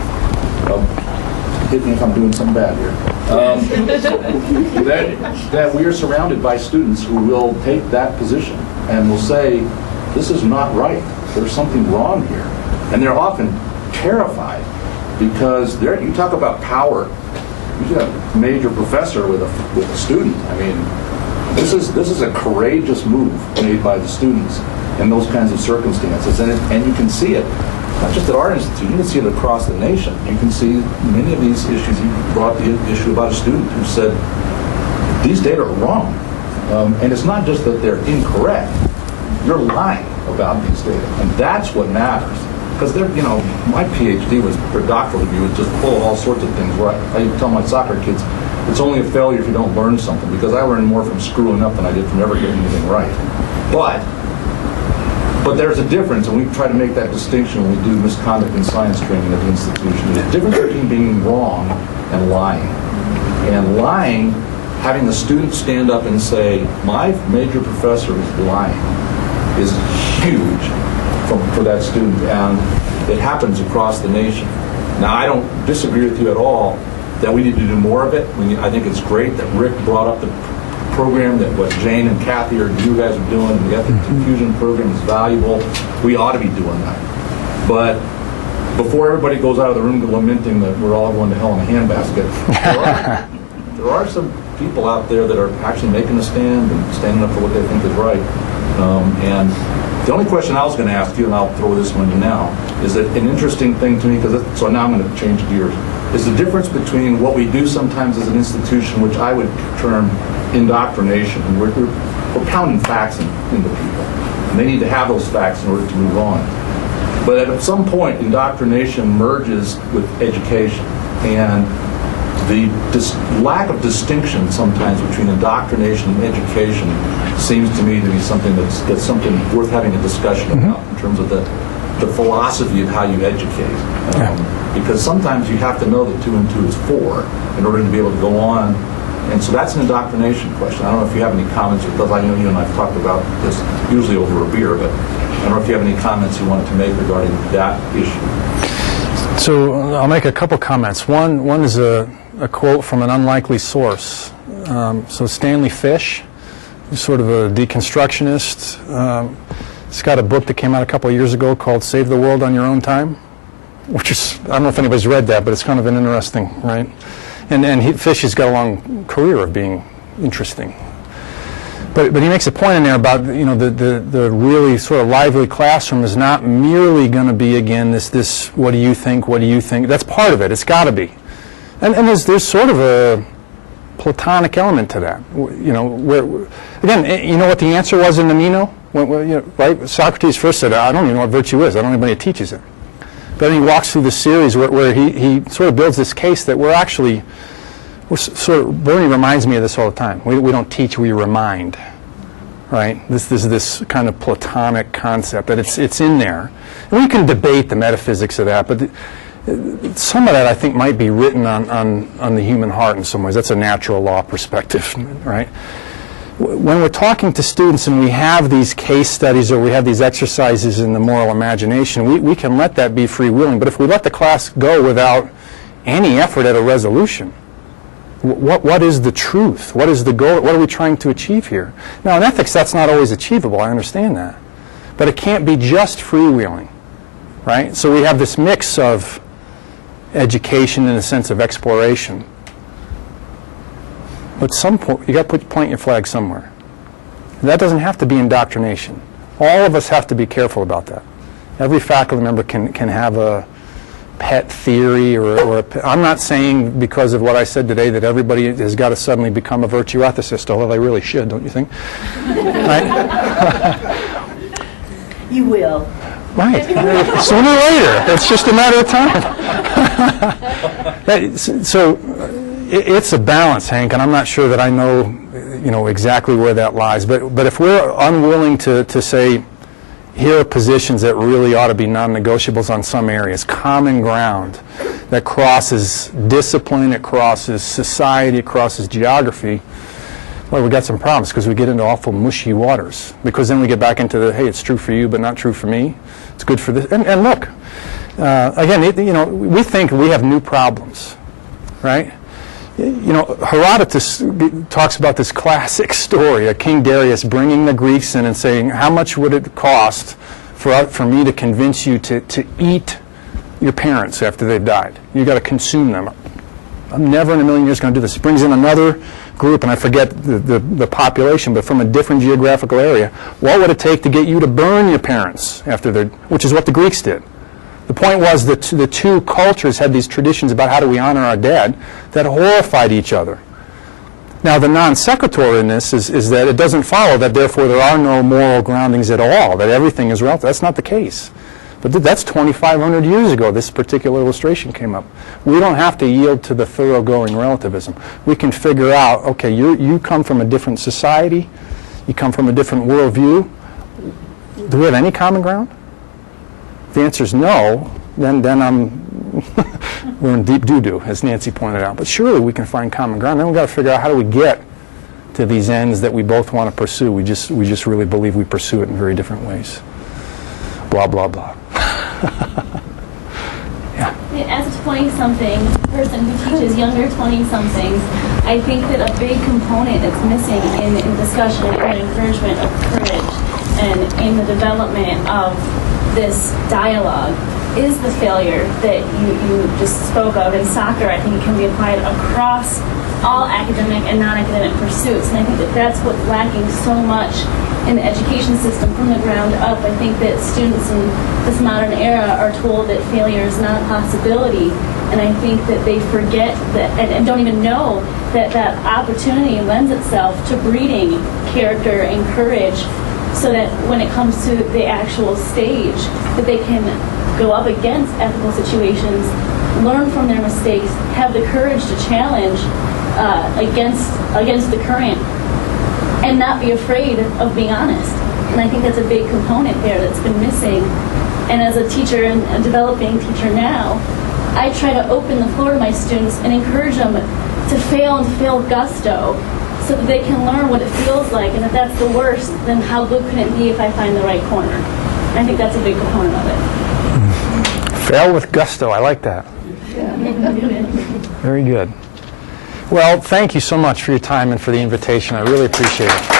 hit me if I'm doing something bad here, that we are surrounded by students who will take that position and will say, this is not right. There's something wrong here. And they're often terrified because you talk about power. You have a major professor with a student. I mean, this is a courageous move made by the students in those kinds of circumstances, and you can see it not just at our institute. You can see it across the nation. You can see many of these issues. You brought the issue about a student who said these data are wrong, and it's not just that they're incorrect. You're lying about these data, and that's what matters. Because my PhD was, or doctoral degree was just full of all sorts of things where I tell my soccer kids, it's only a failure if you don't learn something, because I learned more from screwing up than I did from never getting anything right. But there's a difference, and we try to make that distinction when we do misconduct in science training at the institution. There's a difference between being wrong and lying. And lying, having a student stand up and say, my major professor is lying, is huge for that student, and it happens across the nation. Now, I don't disagree with you at all that we need to do more of it. I think it's great that Rick brought up the program, that what Jane and Kathy or you guys are doing, the Ethics Infusion program is valuable. We ought to be doing that. But before everybody goes out of the room lamenting that we're all going to hell in a handbasket, there are some people out there that are actually making a stand and standing up for what they think is right. And the only question I was going to ask you, and I'll throw this one to you now, is that an interesting thing to me, so now I'm going to change gears, is the difference between what we do sometimes as an institution, which I would term indoctrination. And we're pounding facts into people, and they need to have those facts in order to move on. But at some point, indoctrination merges with education, and the lack of distinction sometimes between indoctrination and education seems to me to be something that's something worth having a discussion about in terms of the philosophy of how you educate. Because sometimes you have to know that 2 and 2 is 4 in order to be able to go on. And so that's an indoctrination question. I don't know if you have any comments, because I know you and I have talked about this usually over a beer, but I don't know if you have any comments you wanted to make regarding that issue. So I'll make a couple comments. One is a quote from an unlikely source. So Stanley Fish, who's sort of a deconstructionist, he's got a book that came out a couple of years ago called Save the World on Your Own Time, which is, I don't know if anybody's read that, but it's kind of an interesting, right? And Fish has got a long career of being interesting. But he makes a point in there about, the really sort of lively classroom is not merely going to be, again, this what do you think, That's part of it. It's got to be. And there's sort of a Platonic element to that. Again, you know what the answer was in the Meno? Right? Socrates first said, I don't even know what virtue is. I don't know anybody who teaches it. But then he walks through the series where he sort of builds this case that Bernie reminds me of this all the time. We don't teach, we remind, right? This kind of Platonic concept that it's in there. And we can debate the metaphysics of that, but some of that I think might be written on the human heart in some ways. That's a natural law perspective, right? When we're talking to students and we have these case studies or we have these exercises in the moral imagination, we can let that be free-wheeling. But if we let the class go without any effort at a resolution, what is the truth? What is the goal? What are we trying to achieve here? Now, in ethics, that's not always achievable. I understand that. But it can't be just freewheeling, right? So we have this mix of education in a sense of exploration. But at some point, you got to plant your flag somewhere. That doesn't have to be indoctrination. All of us have to be careful about that. Every faculty member can have a pet theory I'm not saying because of what I said today that everybody has got to suddenly become a virtue ethicist, although they really should, don't you think? Right? You will. Right. Sooner or later. It's just a matter of time. So it's a balance, Hank, and I'm not sure that I know, exactly where that lies. But if we're unwilling to say, here are positions that really ought to be non-negotiables on some areas, common ground that crosses discipline, it crosses society, it crosses geography, well, we got some problems because we get into awful mushy waters. Because then we get back into the, hey, it's true for you, but not true for me. It's good for this. And look, again, we think we have new problems, right? Herodotus talks about this classic story of King Darius bringing the Greeks in and saying, how much would it cost for me to convince you to eat your parents after they've died? You've got to consume them. I'm never in a million years going to do this. He brings in another group, and I forget the population, but from a different geographical area. What would it take to get you to burn your parents after they're, which is what the Greeks did. The point was that the two cultures had these traditions about how do we honor our dead that horrified each other. Now, the non sequitur in this is that it doesn't follow that therefore there are no moral groundings at all, that everything is relative. That's not the case. But that's 2,500 years ago this particular illustration came up. We don't have to yield to the thoroughgoing relativism. We can figure out, okay, you come from a different society, you come from a different worldview. Do we have any common ground? If the answer is no, then we're in deep doo-doo, as Nancy pointed out. But surely we can find common ground. Then we've got to figure out how do we get to these ends that we both want to pursue. We just really believe we pursue it in very different ways. Blah, blah, blah. Yeah. As a 20-something person who teaches younger 20-somethings, I think that a big component that's missing in discussion and encouragement of courage and in the development of this dialogue is the failure that you just spoke of in soccer. I think it can be applied across all academic and non-academic pursuits, and I think that that's what's lacking so much in the education system from the ground up. I think that students in this modern era are told that failure is not a possibility, and I think that they forget that and don't even know that that opportunity lends itself to breeding character and courage, so that when it comes to the actual stage, that they can go up against ethical situations, learn from their mistakes, have the courage to challenge against the current, and not be afraid of being honest. And I think that's a big component there that's been missing. And as a teacher and a developing teacher now, I try to open the floor to my students and encourage them to fail and to fail with gusto, so that they can learn what it feels like, and if that's the worst, then how good can it be if I find the right corner? And I think that's a big component of it. Fail with gusto. I like that. Very good. Well, thank you so much for your time and for the invitation. I really appreciate it.